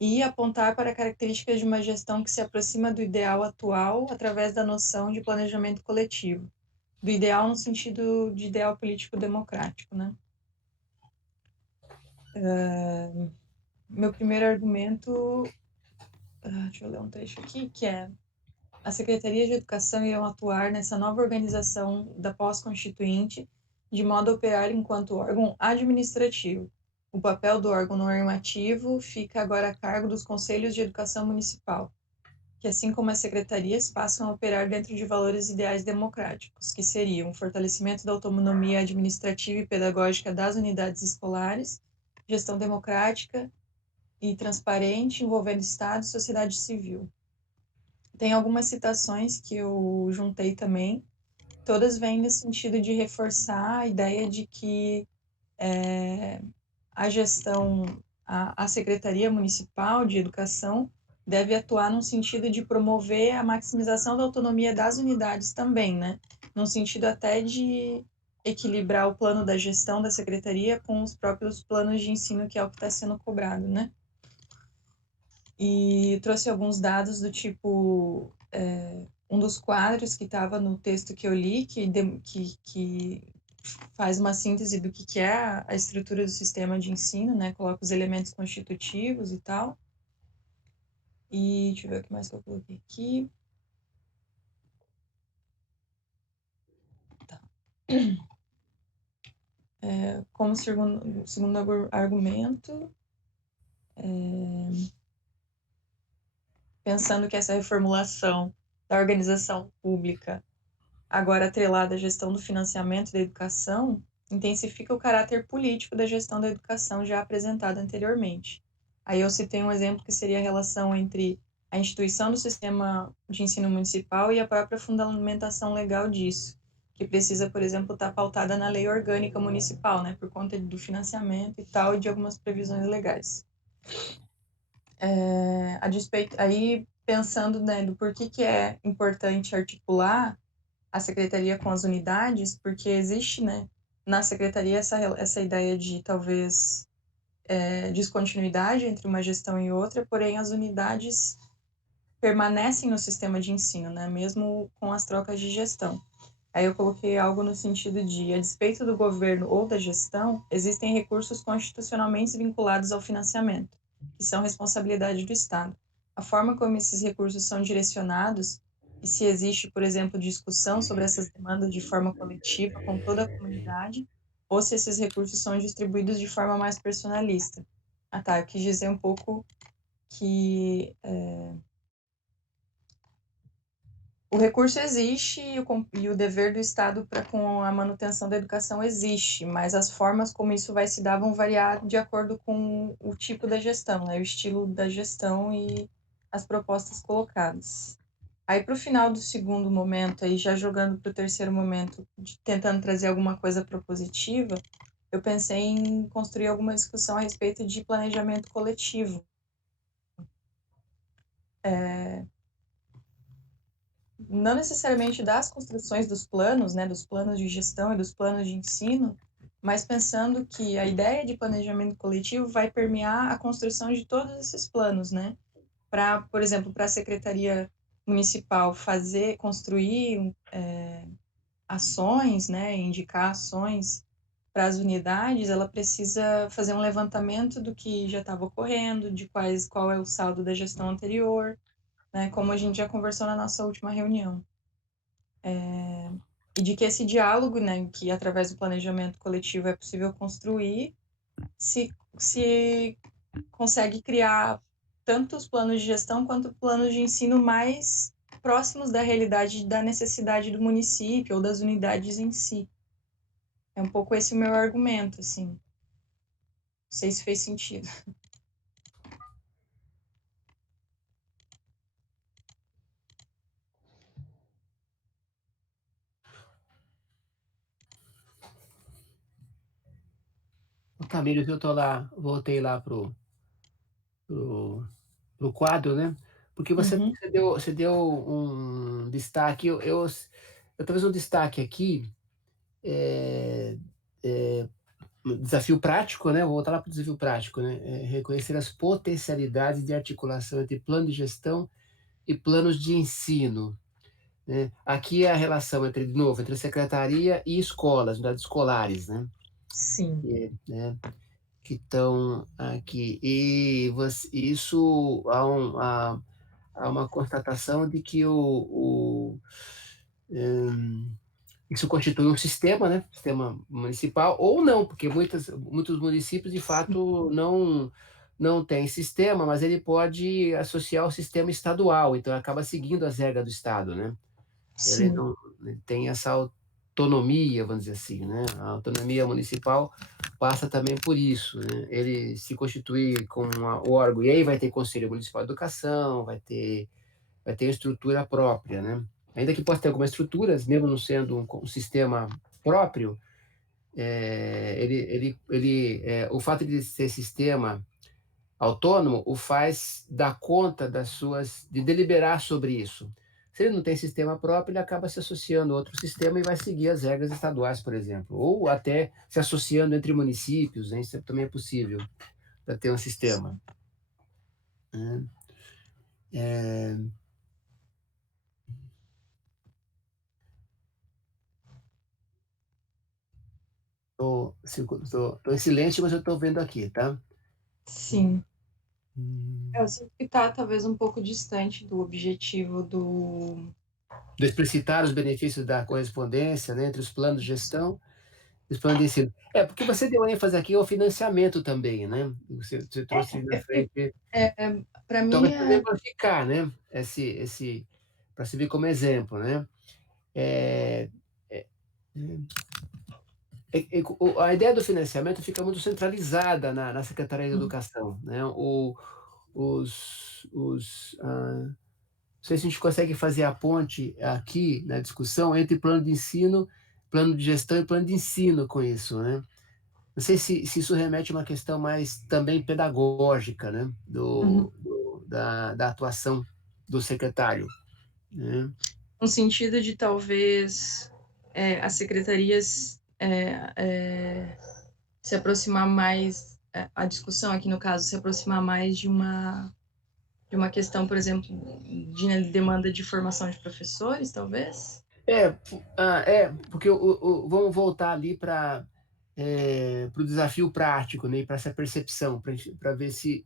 e apontar para características de uma gestão que se aproxima do ideal atual através da noção de planejamento coletivo. Do ideal no sentido de ideal político democrático, né? Meu primeiro argumento, deixa eu ler um trecho aqui, que é: a Secretaria de Educação irão atuar nessa nova organização da pós-constituinte de modo a operar enquanto órgão administrativo. O papel do órgão normativo fica agora a cargo dos Conselhos de Educação Municipal, que, assim como as secretarias, passam a operar dentro de valores ideais democráticos, que seriam o fortalecimento da autonomia administrativa e pedagógica das unidades escolares, gestão democrática e transparente envolvendo Estado e sociedade civil. Tem algumas citações que eu juntei também, todas vêm no sentido de reforçar a ideia de que a gestão, a Secretaria Municipal de Educação deve atuar no sentido de promover a maximização da autonomia das unidades também, né? No sentido até de equilibrar o plano da gestão da secretaria com os próprios planos de ensino, que é o que está sendo cobrado, né? E trouxe alguns dados do tipo, um dos quadros que estava no texto que eu li, que faz uma síntese do que é a estrutura do sistema de ensino, né? Coloca os elementos constitutivos e tal. E deixa eu ver o que mais que eu coloquei aqui. Tá. Como segundo argumento, pensando que essa reformulação da organização pública, agora atrelada à gestão do financiamento da educação, intensifica o caráter político da gestão da educação já apresentada anteriormente. Aí eu citei um exemplo que seria a relação entre a instituição do sistema de ensino municipal e a própria fundamentação legal disso, que precisa, por exemplo, estar pautada na lei orgânica municipal, né, por conta do financiamento e tal, e de algumas previsões legais. Aí, pensando, né, do porquê que é importante articular a secretaria com as unidades, porque existe, né, na secretaria essa ideia de talvez descontinuidade entre uma gestão e outra, porém as unidades permanecem no sistema de ensino, né, mesmo com as trocas de gestão. Aí eu coloquei algo no sentido de, a despeito do governo ou da gestão, existem recursos constitucionalmente vinculados ao financiamento, que são responsabilidade do Estado. A forma como esses recursos são direcionados e se existe, por exemplo, discussão sobre essas demandas de forma coletiva com toda a comunidade, ou se esses recursos são distribuídos de forma mais personalista. Eu quis dizer um pouco que o recurso existe e o dever do Estado com a manutenção da educação existe, mas as formas como isso vai se dar vão variar de acordo com o tipo da gestão, né? O estilo da gestão e as propostas colocadas. Aí, para o final do segundo momento, aí já jogando para o terceiro momento, tentando trazer alguma coisa propositiva, eu pensei em construir alguma discussão a respeito de planejamento coletivo. Não necessariamente das construções dos planos, né, dos planos de gestão e dos planos de ensino, mas pensando que a ideia de planejamento coletivo vai permear a construção de todos esses planos, né? Por exemplo, para a Secretaria Municipal construir ações, né, indicar ações para as unidades, ela precisa fazer um levantamento do que já estava ocorrendo, qual é o saldo da gestão anterior, né, como a gente já conversou na nossa última reunião. E de que esse diálogo, né, que através do planejamento coletivo é possível construir, se consegue criar tanto os planos de gestão quanto planos de ensino mais próximos da realidade da necessidade do município ou das unidades em si. É um pouco esse o meu argumento, assim. Não sei se fez sentido. Tamires, eu tô lá, voltei lá pro quadro, né? Porque Uhum. você deu um destaque, talvez um destaque aqui, é, é, um desafio prático, né? Vou voltar lá para o desafio prático, né? Reconhecer as potencialidades de articulação entre plano de gestão e planos de ensino, né? Aqui é a relação entre, de novo, entre secretaria e escolas, unidades escolares, né? Sim. Né? Que estão aqui. E isso há uma constatação de que isso constitui um sistema, né? Sistema municipal, ou não, porque muitos municípios, de fato, não têm sistema, mas ele pode associar ao sistema estadual, então acaba seguindo as regras do Estado, né? Ele Sim. não ele tem essa autonomia, vamos dizer assim, né? A autonomia municipal passa também por isso, né? Ele se constituir como o órgão, e aí vai ter Conselho Municipal de Educação, vai ter estrutura própria, né? Ainda que possa ter algumas estruturas, mesmo não sendo um sistema próprio, o fato de ser sistema autônomo o faz dar conta de deliberar sobre isso. Se ele não tem sistema próprio, ele acaba se associando a outro sistema e vai seguir as regras estaduais, por exemplo, ou até se associando entre municípios, né? Isso também é possível para ter um sistema. Né? Tô em silêncio, mas eu estou vendo aqui, tá? Sim. Eu sinto que está talvez um pouco distante do objetivo De explicitar os benefícios da correspondência, né, entre os planos de gestão e os planos de ensino. Porque você deu ênfase aqui ao financiamento também, né? Você trouxe na frente. Para mim, Talvez para exemplificar, né? Para servir como exemplo, né? É, é, a ideia do financiamento fica muito centralizada na Secretaria de Educação, né? Não sei se a gente consegue fazer a ponte aqui na discussão entre plano de ensino, plano de gestão e plano de ensino com isso, né? Não sei se isso remete a uma questão mais também pedagógica, né? Da atuação do secretário, né? no sentido de talvez as secretarias se aproximar mais, a discussão aqui no caso, se aproximar mais de uma questão, por exemplo, de demanda de formação de professores, talvez? Porque vamos voltar ali para o desafio prático, né, para essa percepção, para ver se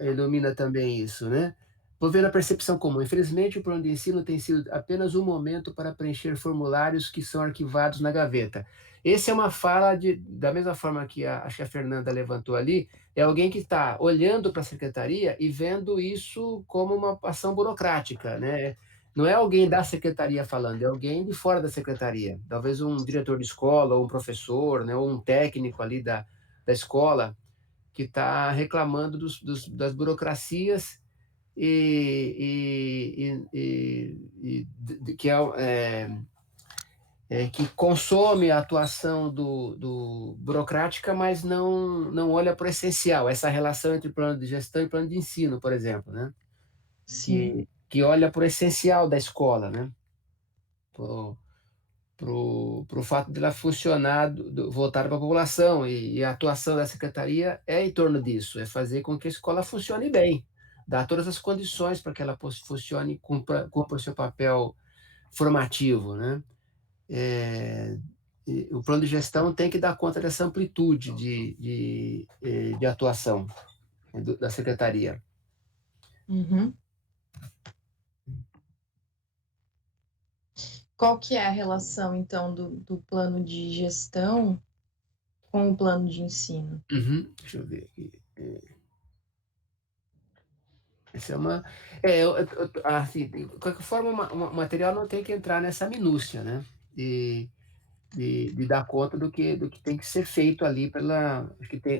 ilumina também isso, né? Vou ver a percepção comum. Infelizmente, o plano de ensino tem sido apenas um momento para preencher formulários que são arquivados na gaveta. Essa é uma fala da mesma forma que acho que a Fernanda levantou ali, é alguém que está olhando para a secretaria e vendo isso como uma ação burocrática, né? Não é alguém da secretaria falando, é alguém de fora da secretaria. Talvez um diretor de escola, ou um professor, né, ou um técnico ali da escola, que está reclamando das burocracias que consome a atuação do burocrática, mas não olha para o essencial, essa relação entre plano de gestão e plano de ensino, por exemplo, né? Sim. Que olha para o essencial da escola, né? pro fato dela funcionar voltada para a população, e a atuação da secretaria é em torno disso, é fazer com que a escola funcione bem, dar todas as condições para que ela funcione, cumpra o seu papel formativo, né. O plano de gestão tem que dar conta dessa amplitude de atuação da secretaria. Uhum. Qual que é a relação, então, do plano de gestão com o plano de ensino? Deixa eu ver aqui. Essa é uma. Assim, de qualquer forma, o material não tem que entrar nessa minúcia, né? De dar conta do que tem que ser feito ali pela.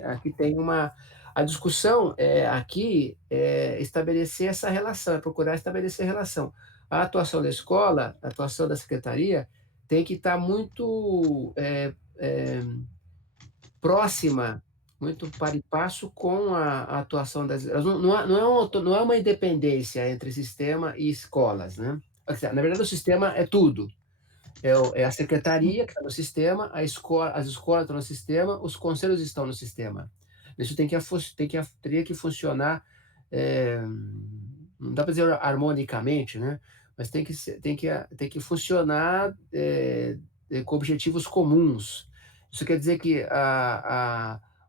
Aqui tem uma. A discussão aqui é estabelecer essa relação, é procurar estabelecer relação. A atuação da escola, a atuação da secretaria, tem que estar muito próxima, muito par e passo com a atuação das. Não é uma independência entre sistema e escolas, né? Na verdade, o sistema é tudo. É a secretaria que está no sistema, as escolas estão no sistema, os conselhos estão no sistema. Isso teria que funcionar, não dá para dizer harmonicamente, né? Mas tem que funcionar com objetivos comuns. Isso quer dizer que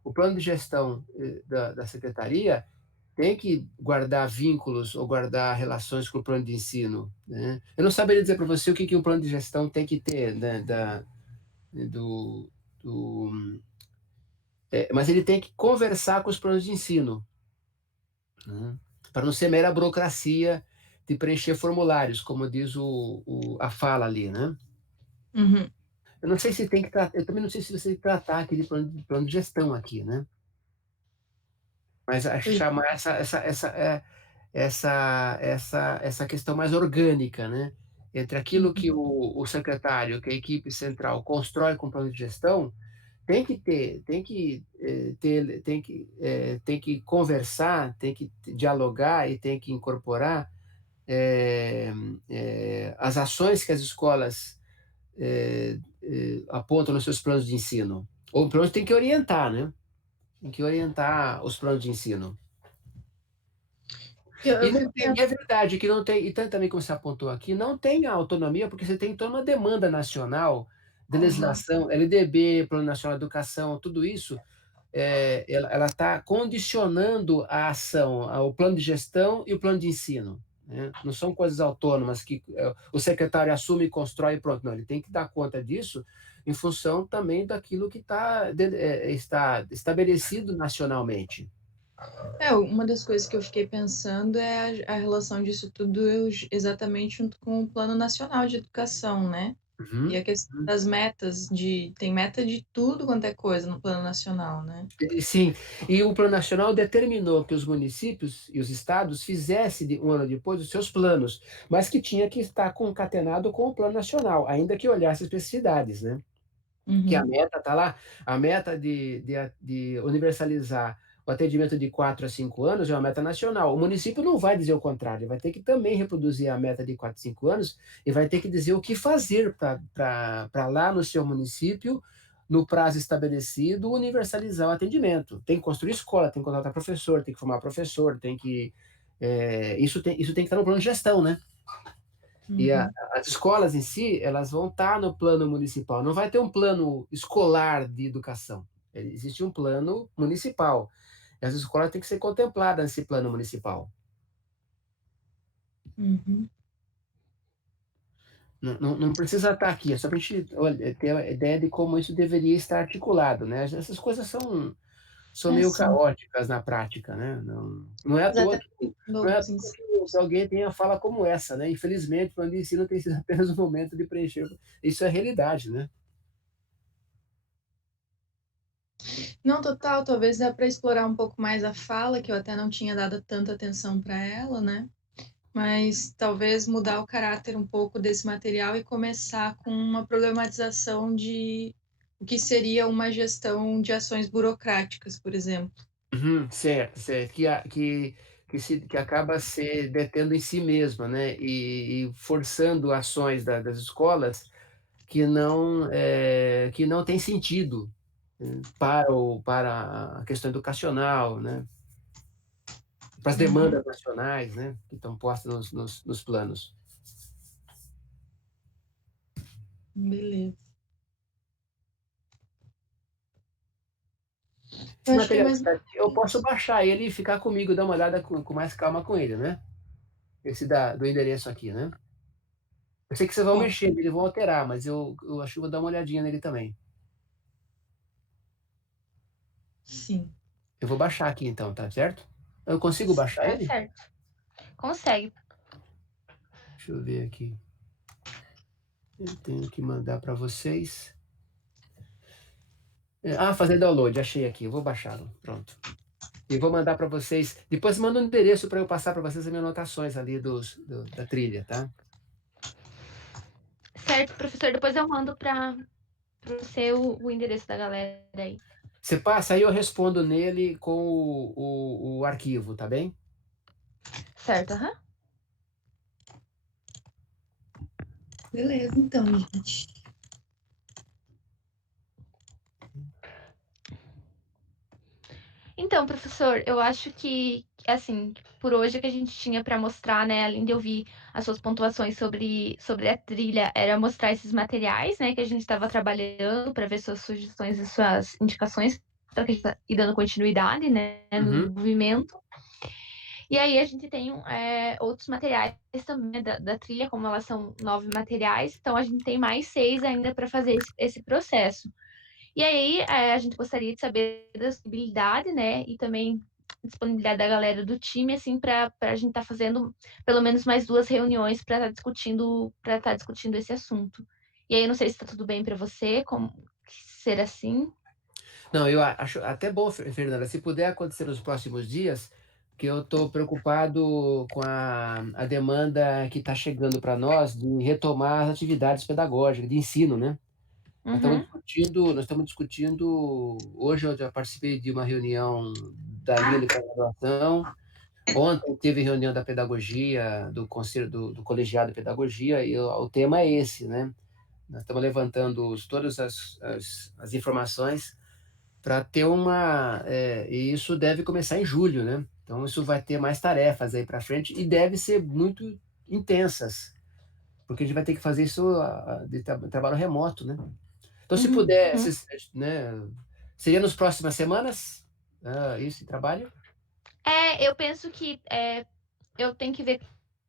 o plano de gestão da secretaria tem que guardar vínculos ou guardar relações com o plano de ensino, né? Eu não saberia dizer para você o que um plano de gestão tem que ter, né, do, do, mas ele tem que conversar com os planos de ensino, né? Para não ser mera burocracia de preencher formulários, como diz a fala ali, né? Uhum. Eu não sei se tem que eu também não sei se você tem que tratar aqui de plano de gestão aqui, né? Mas acho que chamar essa questão mais orgânica, né? Entre aquilo que o secretário, que a equipe central constrói com o plano de gestão, tem que conversar, tem que dialogar e tem que incorporar as ações que as escolas apontam nos seus planos de ensino. Ou pelo menos tem que orientar, né? Tem que orientar os planos de ensino. É verdade que não tem, e tanto também como você apontou aqui, não tem a autonomia, porque você tem toda uma demanda nacional de legislação, LDB, Plano Nacional de Educação, tudo isso, ela está condicionando a ação, o plano de gestão e o plano de ensino, né? Não são coisas autônomas que o secretário assume e constrói e pronto. Não, ele tem que dar conta disso em função também daquilo que está estabelecido nacionalmente. Uma das coisas que eu fiquei pensando é a relação disso tudo exatamente junto com o Plano Nacional de Educação, né? E a questão das metas, tem meta de tudo quanto é coisa no Plano Nacional, né? Sim, e o Plano Nacional determinou que os municípios e os estados fizessem, um ano depois, os seus planos, mas que tinha que estar concatenado com o Plano Nacional, ainda que olhasse as especificidades, né? Que a meta está lá, a meta de universalizar o atendimento de 4 a 5 anos é uma meta nacional. O município não vai dizer o contrário, ele vai ter que também reproduzir a meta de 4 a 5 anos e vai ter que dizer o que fazer para lá no seu município, no prazo estabelecido, universalizar o atendimento. Tem que construir escola, tem que contratar professor, tem que formar professor, isso tem que estar no plano de gestão, né? E as escolas em si, elas vão estar no plano municipal. Não vai ter um plano escolar de educação. Existe um plano municipal. E as escolas têm que ser contempladas nesse plano municipal. Não precisa estar aqui, é só para a gente ter a ideia de como isso deveria estar articulado, né? Essas coisas são meio caóticas na prática, né? Não é à toa que alguém tenha fala como essa, né? Infelizmente, o plano de ensino tem sido apenas um momento de preencher. Isso é realidade, né? Não, total, talvez dá para explorar um pouco mais a fala, que eu até não tinha dado tanta atenção para ela, né? Mas talvez mudar o caráter um pouco desse material e começar com uma problematização de o que seria uma gestão de ações burocráticas, por exemplo. Certo. Que acaba se detendo em si mesma, né? E forçando ações das escolas que não tem sentido, né, para a questão educacional, né, para as demandas nacionais, né, que estão postas nos planos. Beleza. Esse Eu acho que é material mais. eu posso baixar ele e ficar comigo, dar uma olhada com mais calma com ele, né? Esse do endereço aqui, né? Eu sei que vocês vão Ó, mexer nele, vão alterar, mas eu acho que eu vou dar uma olhadinha nele também. sim. Eu vou baixar aqui então, tá certo? Eu consigo baixar Tá ele? certo. Consegue. Deixa eu ver aqui. Eu tenho que mandar para vocês. Fazer download, achei aqui, eu vou baixá-lo. Pronto. E vou mandar para vocês. Depois manda um endereço para eu passar para vocês as minhas anotações ali da trilha, tá? Certo, professor. Depois eu mando para você o endereço da galera aí. Você passa aí, eu respondo nele com o arquivo, tá bem? Certo, aham. Beleza, então, gente. Então, professor, eu acho que, assim, por hoje o que a gente tinha para mostrar, né, além de ouvir as suas pontuações sobre a trilha, era mostrar esses materiais, né, que a gente estava trabalhando para ver suas sugestões e suas indicações para que a gente ir dando continuidade, né, no Uhum. movimento. E aí a gente tem outros materiais também da trilha, como elas são 9 materiais, então a gente tem mais 6 ainda para fazer esse processo. E aí, a gente gostaria de saber da disponibilidade, né? E também disponibilidade da galera do time, assim, para a gente estar fazendo pelo menos mais 2 reuniões para estar discutindo esse assunto. E aí, não sei se está tudo bem para você, como ser assim. Não, eu acho até bom, Fernanda, se puder acontecer nos próximos dias, que eu estou preocupado com a demanda que está chegando para nós de retomar as atividades pedagógicas, de ensino, né? Uhum. Nós estamos discutindo, hoje eu já participei de uma reunião da linha de pós-graduação, ontem teve reunião da pedagogia, do conselho, do colegiado de pedagogia, e o tema é esse, né? Nós estamos levantando todas as informações para ter e isso deve começar em julho, né? Então, isso vai ter mais tarefas aí para frente e deve ser muito intensas, porque a gente vai ter que fazer isso de trabalho remoto, né? Então, se Uhum. puder, né, seria nas próximas semanas, esse trabalho? Eu penso que eu tenho que ver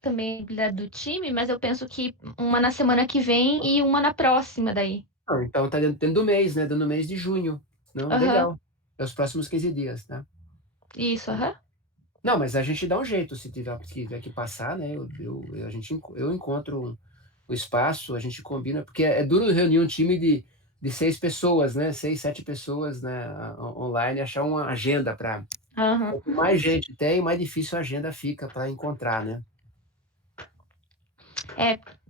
também a habilidade do time, mas eu penso que uma na semana que vem e uma na próxima daí. Não, então, está dentro do mês, né? Dentro do mês de junho. Não, Aham. legal. É os próximos 15 dias, tá? Isso, aham. Não, mas a gente dá um jeito, se tiver que passar, né? Eu encontro o espaço, a gente combina, porque é duro reunir um time de 6 pessoas, né? 6, 7 pessoas, né? Online, achar uma agenda para. Aham. Quanto mais gente tem, mais difícil a agenda fica para encontrar, né?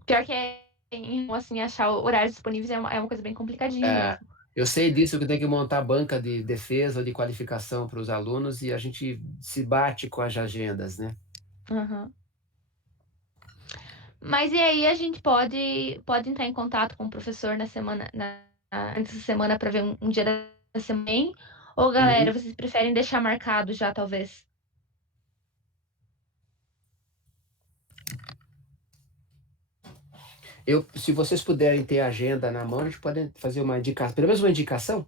Pior que assim, achar horários disponíveis é uma coisa bem complicadinha É, mesmo. eu sei disso, que eu tenho que montar banca de defesa, de qualificação para os alunos, e a gente se bate com as agendas, né? Aham. Mas e aí a gente pode entrar em contato com o professor antes da semana para ver um dia da semana, hein? Ou galera, Uhum. vocês preferem deixar marcado já, talvez? Se vocês puderem ter a agenda na mão, a gente pode fazer uma indicação, pelo menos uma indicação.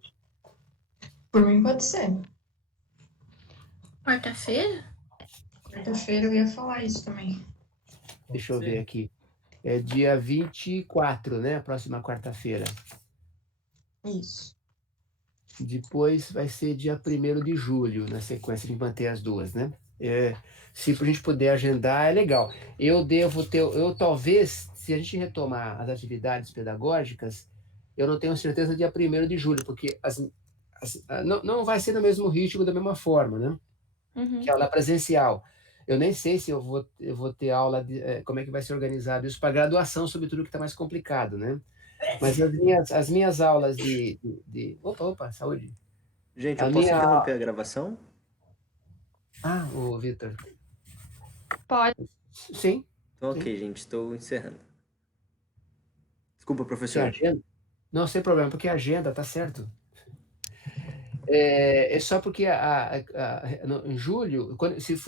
Por mim pode ser. Quarta-feira? Quarta-feira eu ia falar isso também. Deixa eu ver aqui. É dia 24, né? A próxima quarta-feira. Isso. Depois vai ser dia 1º de julho, na sequência de manter as duas, né? Se a gente puder agendar, é legal. Eu talvez, se a gente retomar as atividades pedagógicas, eu não tenho certeza dia 1º de julho, porque não vai ser no mesmo ritmo, da mesma forma, né? Que Uhum. é aula presencial. Eu nem sei se eu vou ter aula como é que vai ser organizado isso para graduação, sobretudo que está mais complicado, né? Mas as minhas aulas Opa, saúde. Gente, A eu posso minha. interromper a gravação? Ô, Vitor. Pode. Sim, Então, sim. ok, gente, estou encerrando. Desculpa, Porque a professor. agenda. Não, sem problema, porque a agenda tá certo. É só porque em julho, se for